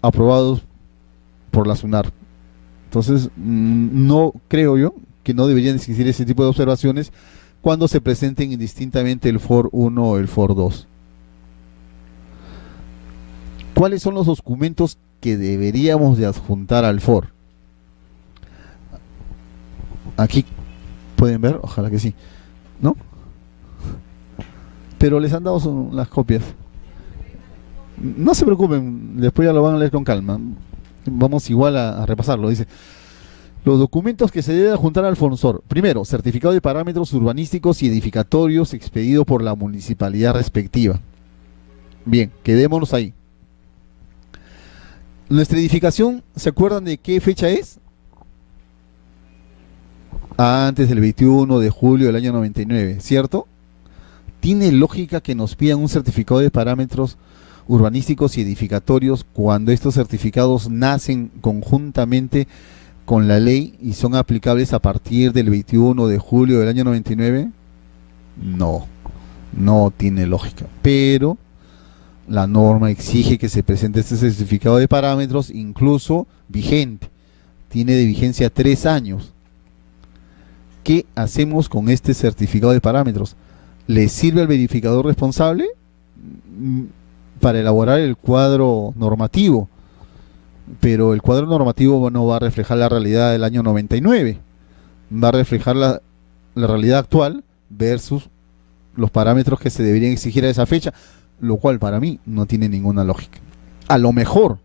aprobados por la SUNAR. Entonces, no creo yo que no deberían existir ese tipo de observaciones cuando se presenten indistintamente el FOR 1 o el FOR 2. ¿Cuáles son los documentos que deberíamos de adjuntar al FOR? Aquí pueden ver, ojalá que sí, ¿no? Pero les han dado las copias. No se preocupen, después ya lo van a leer con calma. Vamos igual a repasarlo. Dice, los documentos que se debe adjuntar al FONSOR. Primero, certificado de parámetros urbanísticos y edificatorios expedido por la municipalidad respectiva. Bien, quedémonos ahí. Nuestra edificación, ¿se acuerdan de qué fecha es? Antes del 21 de julio del año 99, ¿cierto? ¿Tiene lógica que nos pidan un certificado de parámetros urbanísticos y edificatorios cuando estos certificados nacen conjuntamente con la ley y son aplicables a partir del 21 de julio del año 99? No, no tiene lógica. Pero la norma exige que se presente este certificado de parámetros, incluso vigente. Tiene de vigencia 3 años. ¿Qué hacemos con este certificado de parámetros? le sirve al verificador responsable mm, para elaborar el cuadro normativo, pero el cuadro normativo no va a reflejar la realidad del año 99, va a reflejar la realidad actual versus los parámetros que se deberían exigir a esa fecha, lo cual para mí no tiene ninguna lógica. A lo mejor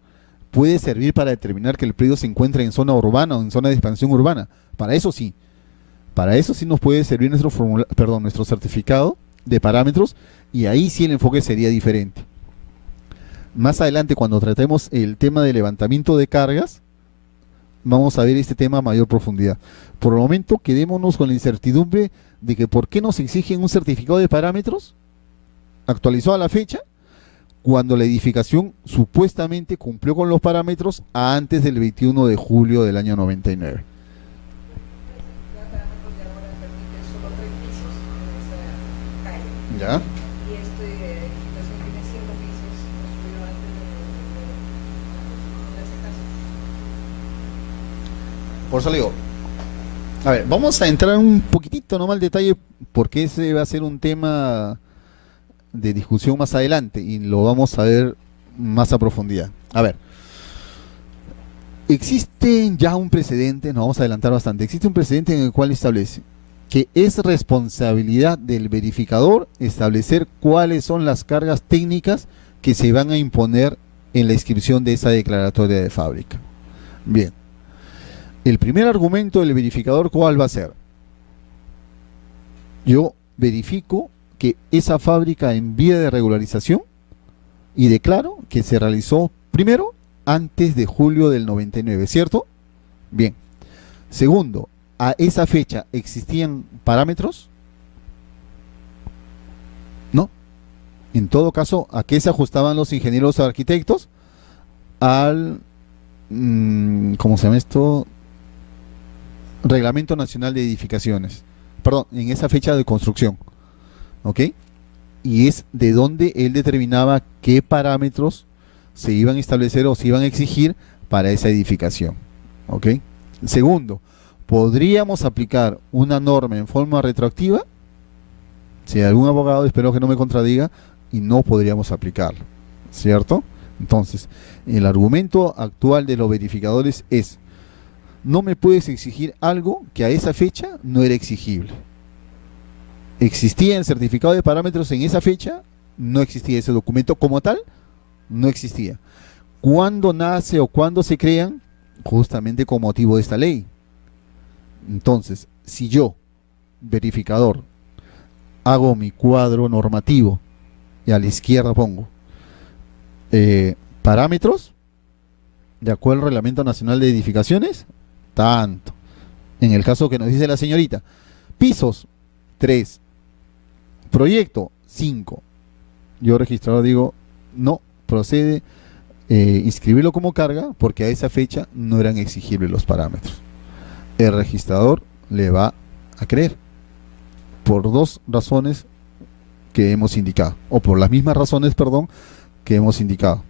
puede servir para determinar que el predio se encuentra en zona urbana o en zona de expansión urbana. Para eso sí nos puede servir nuestro certificado de parámetros, y ahí sí el enfoque sería diferente. Más adelante, cuando tratemos el tema de levantamiento de cargas, vamos a ver este tema a mayor profundidad. Por el momento, quedémonos con la incertidumbre de que por qué nos exigen un certificado de parámetros actualizado a la fecha, cuando la edificación supuestamente cumplió con los parámetros antes del 21 de julio del año 99. Ya parámetros de ahora permiten solo 3 pisos en esa calle. ¿Ya? Y esta edificación tiene 5 pisos, construido antes de ese caso. Por eso le digo, a ver, vamos a entrar un poquitito nomás al detalle, porque ese va a ser un tema de discusión más adelante y lo vamos a ver más a profundidad. A ver, existe ya un precedente, nos vamos a adelantar bastante, existe un precedente en el cual establece que es responsabilidad del verificador establecer cuáles son las cargas técnicas que se van a imponer en la inscripción de esa declaratoria de fábrica. Bien, el primer argumento del verificador, ¿cuál va a ser? Yo verifico que esa fábrica en vía de regularización y declaro que se realizó primero antes de julio del 99, ¿cierto? Bien. Segundo, ¿a esa fecha existían parámetros? No. En todo caso, ¿a qué se ajustaban los ingenieros o arquitectos? Al, ¿cómo se llama esto? Reglamento Nacional de Edificaciones. Perdón, en esa fecha de construcción. ¿Ok? Y es de donde él determinaba qué parámetros se iban a establecer o se iban a exigir para esa edificación. ¿Ok? Segundo, ¿podríamos aplicar una norma en forma retroactiva? Si algún abogado, espero que no me contradiga, y no podríamos aplicarlo, ¿cierto? Entonces, el argumento actual de los verificadores es: no me puedes exigir algo que a esa fecha no era exigible. Existía el certificado de parámetros en esa fecha, no existía ese documento como tal, no existía. ¿Cuándo nace o cuándo se crean? Justamente con motivo de esta ley. Entonces, si yo, verificador, hago mi cuadro normativo y a la izquierda pongo parámetros de acuerdo al Reglamento Nacional de Edificaciones, tanto. En el caso que nos dice la señorita, pisos 3, proyecto 5, yo registrador digo no procede inscribirlo como carga porque a esa fecha no eran exigibles los parámetros. El registrador le va a creer por dos razones que hemos indicado, o por las mismas razones, perdón, que hemos indicado.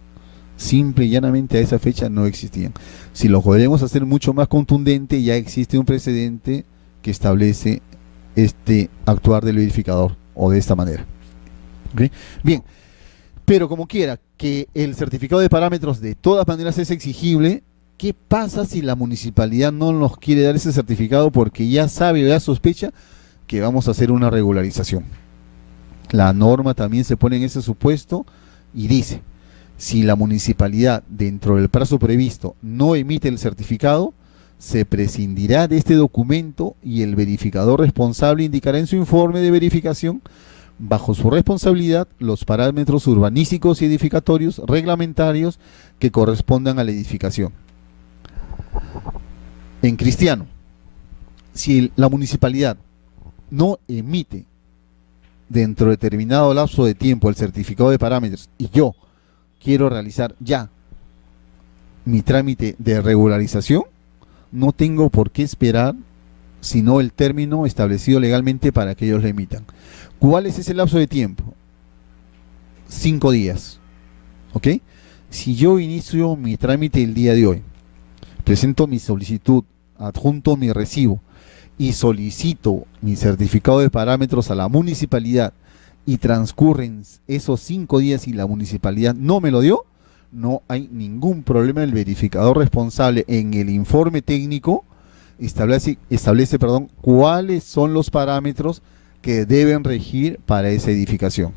Simple y llanamente a esa fecha no existían. Si lo podemos hacer mucho más contundente, ya existe un precedente que establece este actuar del verificador, o de esta manera. ¿Okay? Bien, pero como quiera, que el certificado de parámetros de todas maneras es exigible. ¿Qué pasa si la municipalidad no nos quiere dar ese certificado porque ya sabe o ya sospecha que vamos a hacer una regularización? La norma también se pone en ese supuesto y dice: si la municipalidad dentro del plazo previsto no emite el certificado, se prescindirá de este documento y el verificador responsable indicará en su informe de verificación, bajo su responsabilidad, los parámetros urbanísticos y edificatorios reglamentarios que correspondan a la edificación. En cristiano, si la municipalidad no emite dentro de determinado lapso de tiempo el certificado de parámetros y yo quiero realizar ya mi trámite de regularización, no tengo por qué esperar sino el término establecido legalmente para que ellos lo emitan. ¿Cuál es ese lapso de tiempo? 5 días. ¿Ok? Si yo inicio mi trámite el día de hoy, presento mi solicitud, adjunto mi recibo y solicito mi certificado de parámetros a la municipalidad y transcurren esos 5 días y la municipalidad no me lo dio, no hay ningún problema. El verificador responsable en el informe técnico establece, cuáles son los parámetros que deben regir para esa edificación.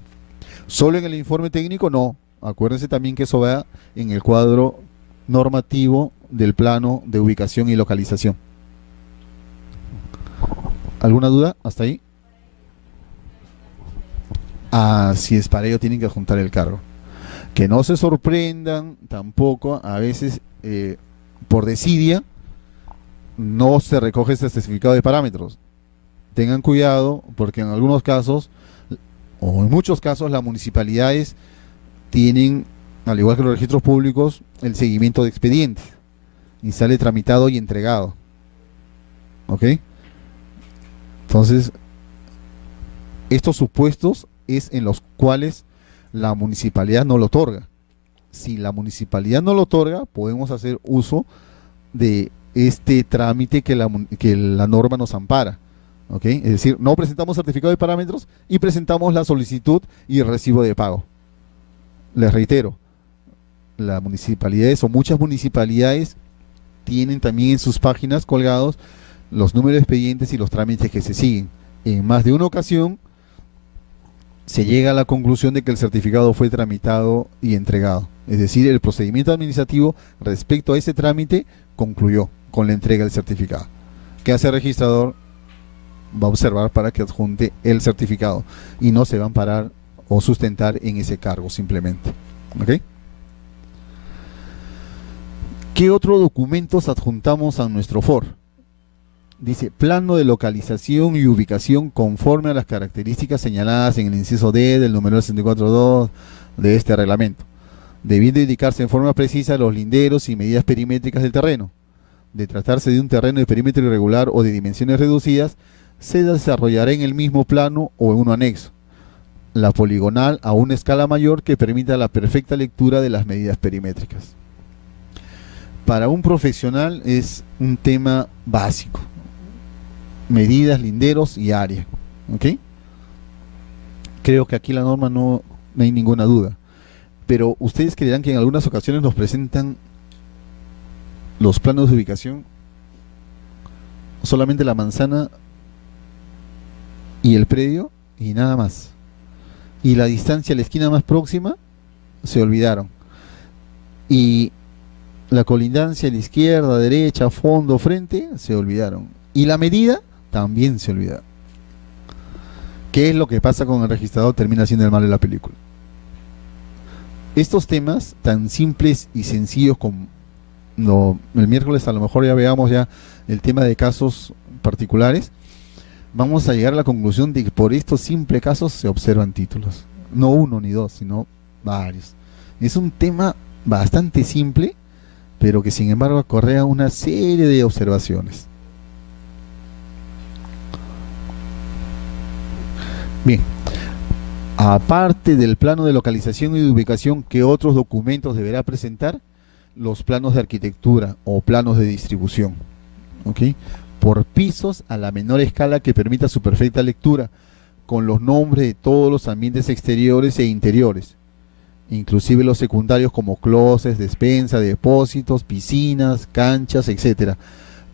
Solo en el informe técnico no. Acuérdense también que eso va en el cuadro normativo del plano de ubicación y localización. ¿Alguna duda hasta ahí? Así es, para ello tienen que adjuntar el cargo. Que no se sorprendan tampoco, a veces por desidia no se recoge este certificado de parámetros. Tengan cuidado porque en algunos casos, o en muchos casos, las municipalidades tienen, al igual que los registros públicos, el seguimiento de expedientes y sale tramitado y entregado. ¿Ok? Entonces, estos supuestos es en los cuales la municipalidad no lo otorga. Si la municipalidad no lo otorga, podemos hacer uso de este trámite que la norma nos ampara. ¿Ok? Es decir, no presentamos certificado de parámetros y presentamos la solicitud y el recibo de pago. Les reitero, las municipalidades o muchas municipalidades tienen también en sus páginas colgados los números de expedientes y los trámites que se siguen. En más de una ocasión se llega a la conclusión de que el certificado fue tramitado y entregado. Es decir, el procedimiento administrativo respecto a ese trámite concluyó con la entrega del certificado. ¿Qué hace el registrador? Va a observar para que adjunte el certificado y no se va a amparar o sustentar en ese cargo simplemente. ¿Ok? ¿Qué otros documentos adjuntamos a nuestro FOR? Dice, plano de localización y ubicación conforme a las características señaladas en el inciso D del número 64.2 de este reglamento, debiendo indicarse en forma precisa los linderos y medidas perimétricas del terreno. De tratarse de un terreno de perímetro irregular o de dimensiones reducidas, se desarrollará en el mismo plano o en uno anexo, la poligonal a una escala mayor que permita la perfecta lectura de las medidas perimétricas. Para un profesional es un tema básico. Medidas, linderos y área. ¿Ok? Creo que aquí la norma no hay ninguna duda. Pero ustedes creerán que en algunas ocasiones nos presentan los planos de ubicación, solamente la manzana y el predio y nada más. Y la distancia a la esquina más próxima se olvidaron. Y la colindancia a la izquierda, derecha, fondo, frente se olvidaron. Y la medida también se olvidaron. ¿Qué es lo que pasa con el registrador? Termina siendo el malo de la película. Estos temas tan simples y sencillos como el miércoles a lo mejor ya veamos ya el tema de casos particulares, vamos a llegar a la conclusión de que por estos simples casos se observan títulos. No uno ni dos, sino varios. Es un tema bastante simple, pero que sin embargo acarrea una serie de observaciones. Bien, aparte del plano de localización y de ubicación, ¿qué otros documentos deberá presentar? Los planos de arquitectura o planos de distribución, ¿ok? Por pisos a la menor escala que permita su perfecta lectura, con los nombres de todos los ambientes exteriores e interiores, inclusive los secundarios como closets, despensa, depósitos, piscinas, canchas, etcétera,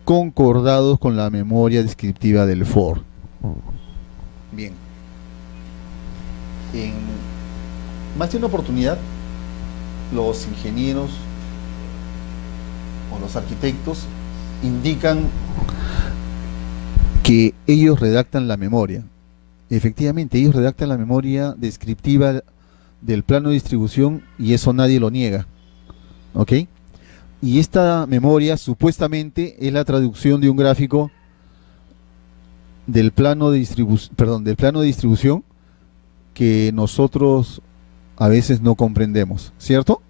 concordados con la memoria descriptiva del FOR. Bien. En más de una oportunidad, los ingenieros o los arquitectos indican que ellos redactan la memoria. Efectivamente, ellos redactan la memoria descriptiva del plano de distribución y eso nadie lo niega. ¿Ok? Y esta memoria supuestamente es la traducción de un gráfico del plano de distribución que nosotros a veces no comprendemos, ¿cierto?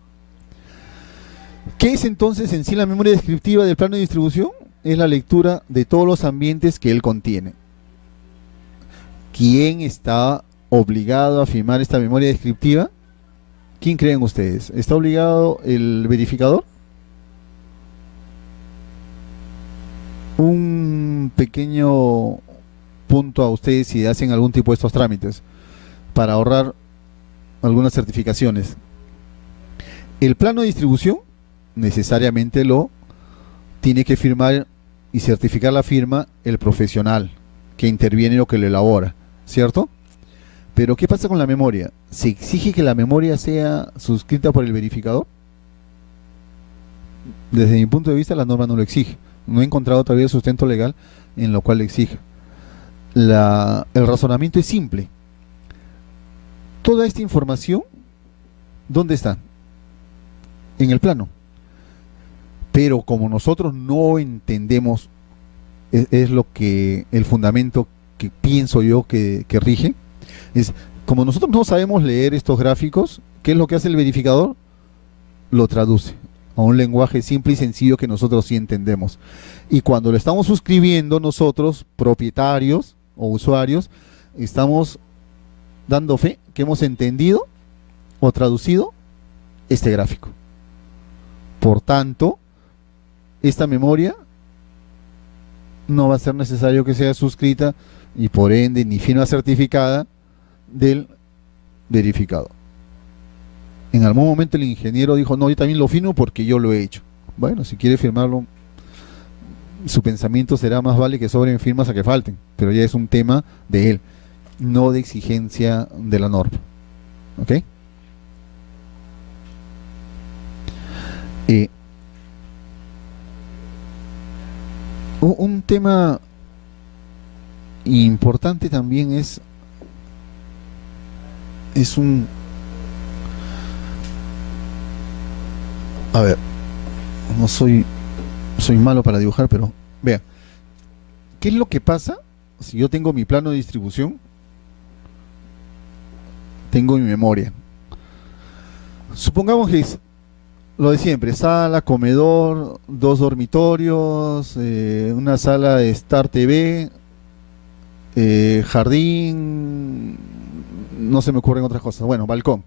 ¿Qué es entonces en sí la memoria descriptiva del plano de distribución? Es la lectura de todos los ambientes que él contiene. ¿Quién está obligado a firmar esta memoria descriptiva? ¿Quién creen ustedes? ¿Está obligado el verificador? Un pequeño punto a ustedes si hacen algún tipo de estos trámites. para ahorrar algunas certificaciones. El plano de distribución necesariamente lo tiene que firmar y certificar la firma el profesional que interviene o que lo elabora, ¿cierto? Pero ¿qué pasa con la memoria? ¿Se exige que la memoria sea suscrita por el verificador? Desde mi punto de vista, la norma no lo exige. No he encontrado todavía sustento legal en lo cual lo exija. El razonamiento es simple. Toda esta información, ¿dónde está? En el plano. Pero como nosotros no entendemos, es lo que el fundamento que pienso yo que rige, es como nosotros no sabemos leer estos gráficos, ¿qué es lo que hace el verificador? Lo traduce a un lenguaje simple y sencillo que nosotros sí entendemos. Y cuando lo estamos suscribiendo nosotros, propietarios o usuarios, estamos dando fe que hemos entendido o traducido este gráfico. Por tanto, esta memoria no va a ser necesario que sea suscrita y por ende ni firma certificada del verificador. En algún momento el ingeniero dijo, no, yo también lo firmo porque yo lo he hecho. Bueno, si quiere firmarlo, su pensamiento será más vale que sobren firmas a que falten, pero ya es un tema de él, no de exigencia de la norma. ¿Ok? Un tema importante también es un... A ver, no soy malo para dibujar, pero vea, ¿qué es lo que pasa si yo tengo mi plano de distribución? Tengo mi memoria. Supongamos que es lo de siempre, sala, comedor, 2 dormitorios, una sala de Star TV, jardín, no se me ocurren otras cosas. Bueno, balcón.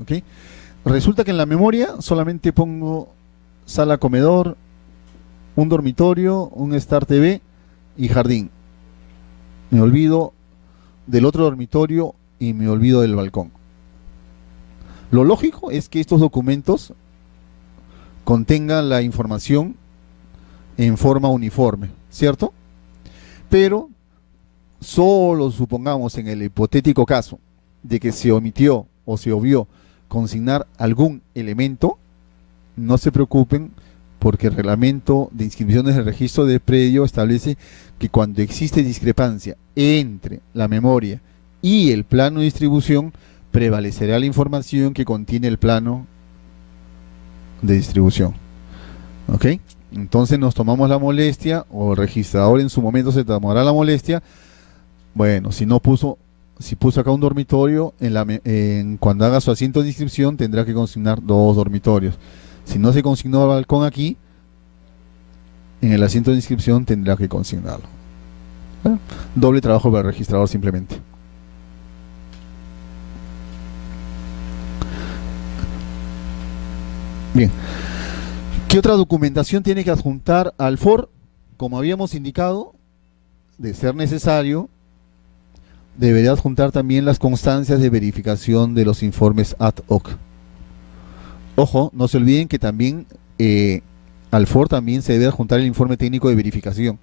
¿Ok? Resulta que en la memoria solamente pongo sala, comedor, un dormitorio, un Star TV y jardín. Me olvido del otro dormitorio y me olvido del balcón. Lo lógico es que estos documentos contengan la información en forma uniforme, ¿cierto? Pero solo supongamos en el hipotético caso de que se omitió o se obvió consignar algún elemento, no se preocupen porque el reglamento de inscripciones del registro de predio establece que cuando existe discrepancia entre la memoria y el plano de distribución, prevalecerá la información que contiene el plano de distribución. ¿Ok? Entonces nos tomamos la molestia, o el registrador en su momento se tomará la molestia. Bueno, si puso acá un dormitorio, cuando haga su asiento de inscripción tendrá que consignar 2 dormitorios. Si no se consignó el balcón aquí, en el asiento de inscripción tendrá que consignarlo. Bueno, doble trabajo para el registrador simplemente. Bien. ¿Qué otra documentación tiene que adjuntar al FOR? Como habíamos indicado, de ser necesario, debería adjuntar también las constancias de verificación de los informes ad hoc. Ojo, no se olviden que también al FOR también se debe adjuntar el informe técnico de verificación.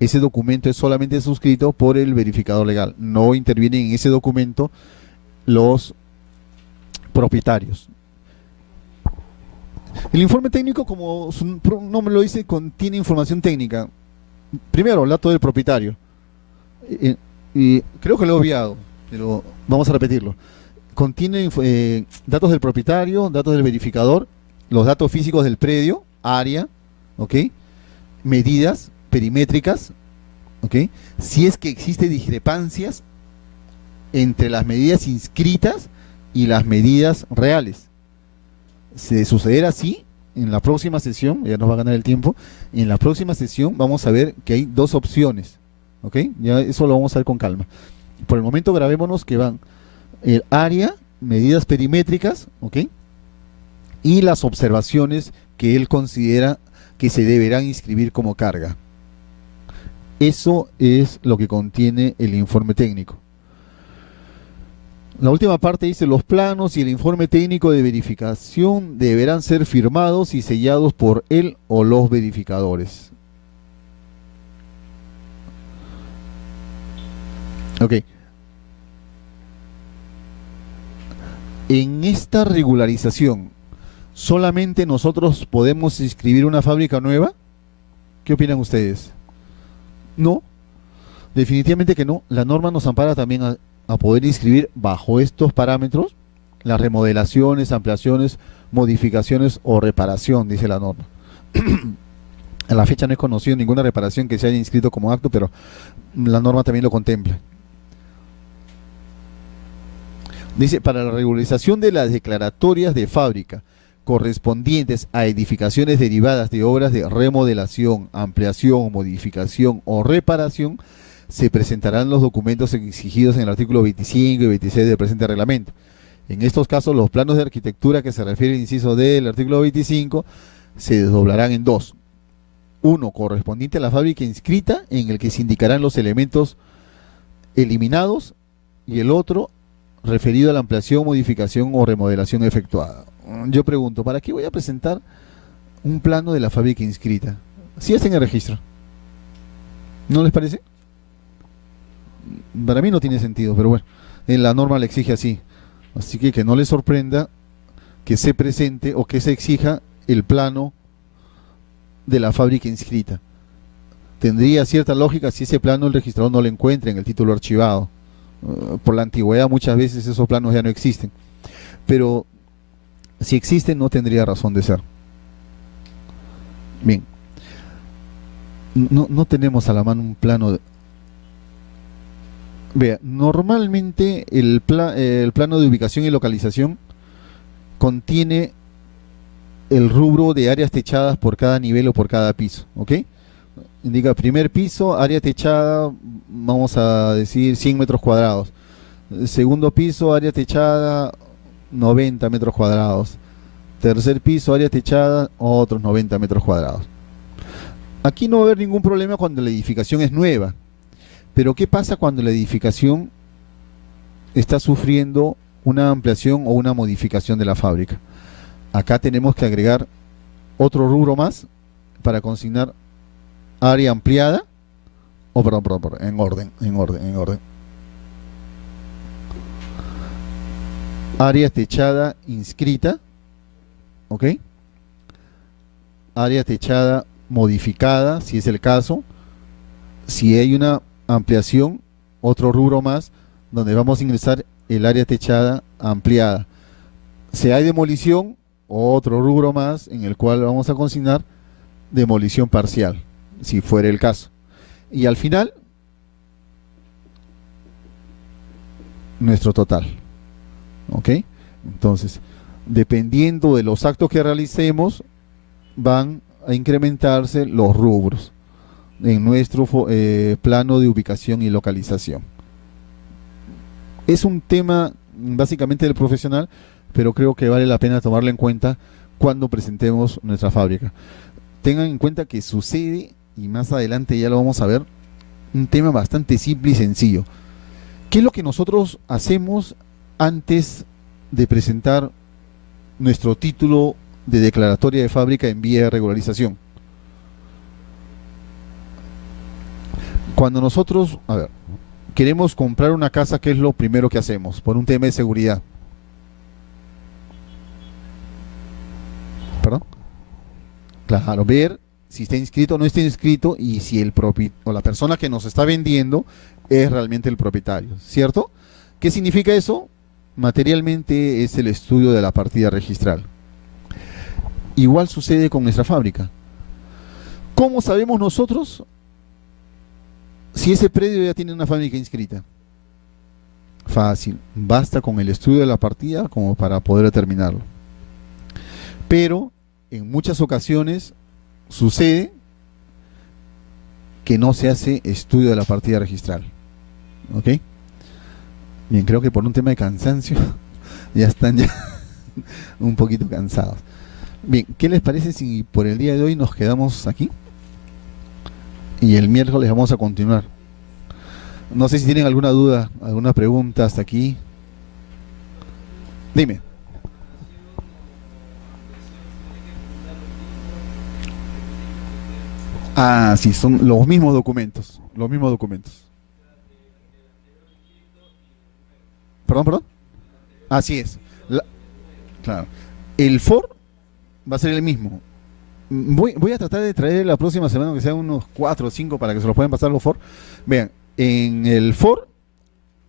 Ese documento es solamente suscrito por el verificador legal. No intervienen en ese documento los propietarios. El informe técnico, como su nombre lo dice, contiene información técnica. Primero, el dato del propietario. Y creo que lo he obviado, pero vamos a repetirlo. Contiene datos del propietario, datos del verificador, los datos físicos del predio, área, ¿ok? Medidas perimétricas, ¿ok? Si es que existe discrepancias entre las medidas inscritas y las medidas reales. De suceder así, en la próxima sesión, ya nos va a ganar el tiempo, en la próxima sesión vamos a ver que hay 2 opciones, ¿ok? Ya eso lo vamos a ver con calma. Por el momento grabémonos que van el área, medidas perimétricas, ¿ok? Y las observaciones que él considera que se deberán inscribir como carga. Eso es lo que contiene el informe técnico. La última parte dice: los planos y el informe técnico de verificación deberán ser firmados y sellados por él o los verificadores. Ok. En esta regularización, ¿solamente nosotros podemos inscribir una fábrica nueva? ¿Qué opinan ustedes? No, definitivamente que no. La norma nos ampara también a poder inscribir bajo estos parámetros las remodelaciones, ampliaciones, modificaciones o reparación, dice la norma. A la fecha no he conocido ninguna reparación que se haya inscrito como acto, pero la norma también lo contempla. Dice: para la regularización de las declaratorias de fábrica correspondientes a edificaciones derivadas de obras de remodelación, ampliación, modificación o reparación, se presentarán los documentos exigidos en el artículo 25 y 26 del presente reglamento. En estos casos, los planos de arquitectura que se refiere al inciso D del artículo 25 se desdoblarán en dos. Uno, correspondiente a la fábrica inscrita, en el que se indicarán los elementos eliminados, y el otro, referido a la ampliación, modificación o remodelación efectuada. Yo pregunto, ¿para qué voy a presentar un plano de la fábrica inscrita? Si es en el registro. ¿No les parece? Para mí no tiene sentido, pero bueno, en la norma le exige así. Así que no les sorprenda que se presente o que se exija el plano de la fábrica inscrita. Tendría cierta lógica si ese plano el registrador no lo encuentra en el título archivado. Por la antigüedad muchas veces esos planos ya no existen, pero si existen no tendría razón de ser. Bien, no tenemos a la mano un plano Vea, normalmente el plano de ubicación y localización contiene el rubro de áreas techadas por cada nivel o por cada piso, ¿ok? Indica primer piso, área techada, vamos a decir 100 metros cuadrados. Segundo piso, área techada, 90 metros cuadrados. Tercer piso, área techada, otros 90 metros cuadrados. Aquí no va a haber ningún problema cuando la edificación es nueva. Pero ¿qué pasa cuando la edificación está sufriendo una ampliación o una modificación de la fábrica? Acá tenemos que agregar otro rubro más para consignar área ampliada, perdón, en orden. Área techada inscrita, ¿ok? Área techada modificada, si es el caso. Si hay una ampliación, otro rubro más, donde vamos a ingresar el área techada ampliada. Si hay demolición, otro rubro más, en el cual vamos a consignar demolición parcial, si fuera el caso. Y al final, nuestro total. ¿Ok? Entonces, dependiendo de los actos que realicemos, van a incrementarse los rubros en nuestro plano de ubicación y localización. Es un tema básicamente del profesional, pero creo que vale la pena tomarlo en cuenta cuando presentemos nuestra fábrica. Tengan en cuenta que sucede, y más adelante ya lo vamos a ver, un tema bastante simple y sencillo. ¿Qué es lo que nosotros hacemos antes de presentar nuestro título de declaratoria de fábrica en vía de regularización? Cuando nosotros, queremos comprar una casa, ¿qué es lo primero que hacemos? Por un tema de seguridad. ¿Perdón? Claro, ver si está inscrito o no está inscrito y si la persona que nos está vendiendo es realmente el propietario, ¿cierto? ¿Qué significa eso? Materialmente es el estudio de la partida registral. Igual sucede con nuestra fábrica. ¿Cómo sabemos nosotros si ese predio ya tiene una fábrica inscrita? Fácil, basta con el estudio de la partida como para poder determinarlo. Pero en muchas ocasiones sucede que no se hace estudio de la partida registral. ¿Ok? Bien, creo que por un tema de cansancio ya están un poquito cansados. Bien, ¿qué les parece si por el día de hoy nos quedamos aquí? Y el miércoles vamos a continuar. No sé si tienen alguna duda, alguna pregunta hasta aquí. Dime. Ah, sí, son los mismos documentos. Los mismos documentos. Perdón, perdón. Así es. Claro. El FOR va a ser el mismo. Voy a tratar de traer la próxima semana, que sean unos 4 o 5 para que se los puedan pasar los FOR. Vean, en el FOR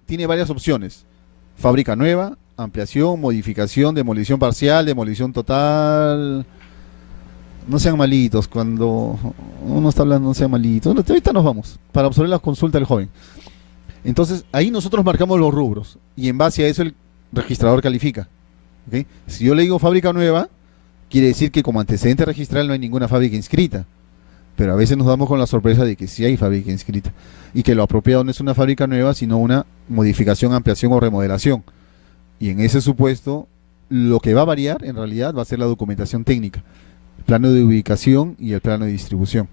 tiene varias opciones. Fábrica nueva, ampliación, modificación, demolición parcial, demolición total. No sean malitos cuando uno está hablando, no sean malitos. Ahorita nos vamos para absorber la consulta del joven. Entonces, ahí nosotros marcamos los rubros y en base a eso el registrador califica. ¿Ok? Si yo le digo fábrica nueva, quiere decir que como antecedente registral no hay ninguna fábrica inscrita. Pero a veces nos damos con la sorpresa de que sí hay fábrica inscrita y que lo apropiado no es una fábrica nueva, sino una modificación, ampliación o remodelación. Y en ese supuesto, lo que va a variar en realidad va a ser la documentación técnica, el plano de ubicación y el plano de distribución.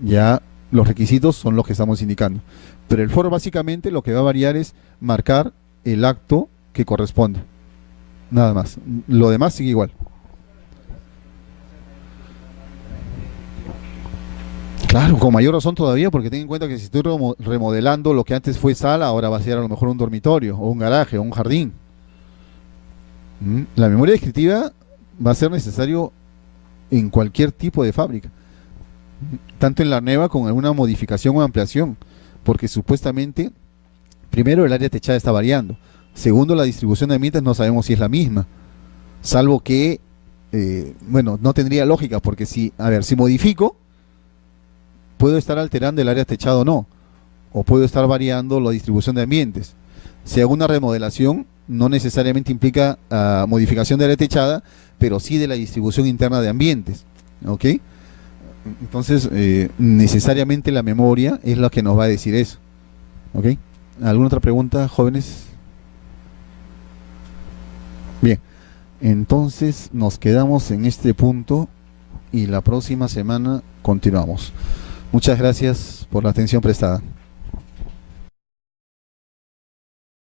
Ya los requisitos son los que estamos indicando. Pero el foro básicamente lo que va a variar es marcar el acto que corresponde. Nada más. Lo demás sigue igual. Claro, con mayor razón todavía, porque ten en cuenta que si estoy remodelando lo que antes fue sala, ahora va a ser a lo mejor un dormitorio, o un garaje, o un jardín. La memoria descriptiva va a ser necesario en cualquier tipo de fábrica, tanto en la nueva como en alguna modificación o ampliación, porque supuestamente, primero, el área techada está variando, segundo, la distribución de ambientes no sabemos si es la misma, salvo que, bueno, no tendría lógica, porque si modifico, puedo estar alterando el área techada o no, o puedo estar variando la distribución de ambientes. Si hago una remodelación, no necesariamente implica modificación de área techada, pero sí de la distribución interna de ambientes. ¿Ok? Entonces, necesariamente la memoria es la que nos va a decir eso. ¿Ok? ¿Alguna otra pregunta, jóvenes? Bien, entonces nos quedamos en este punto y la próxima semana continuamos. Muchas gracias por la atención prestada.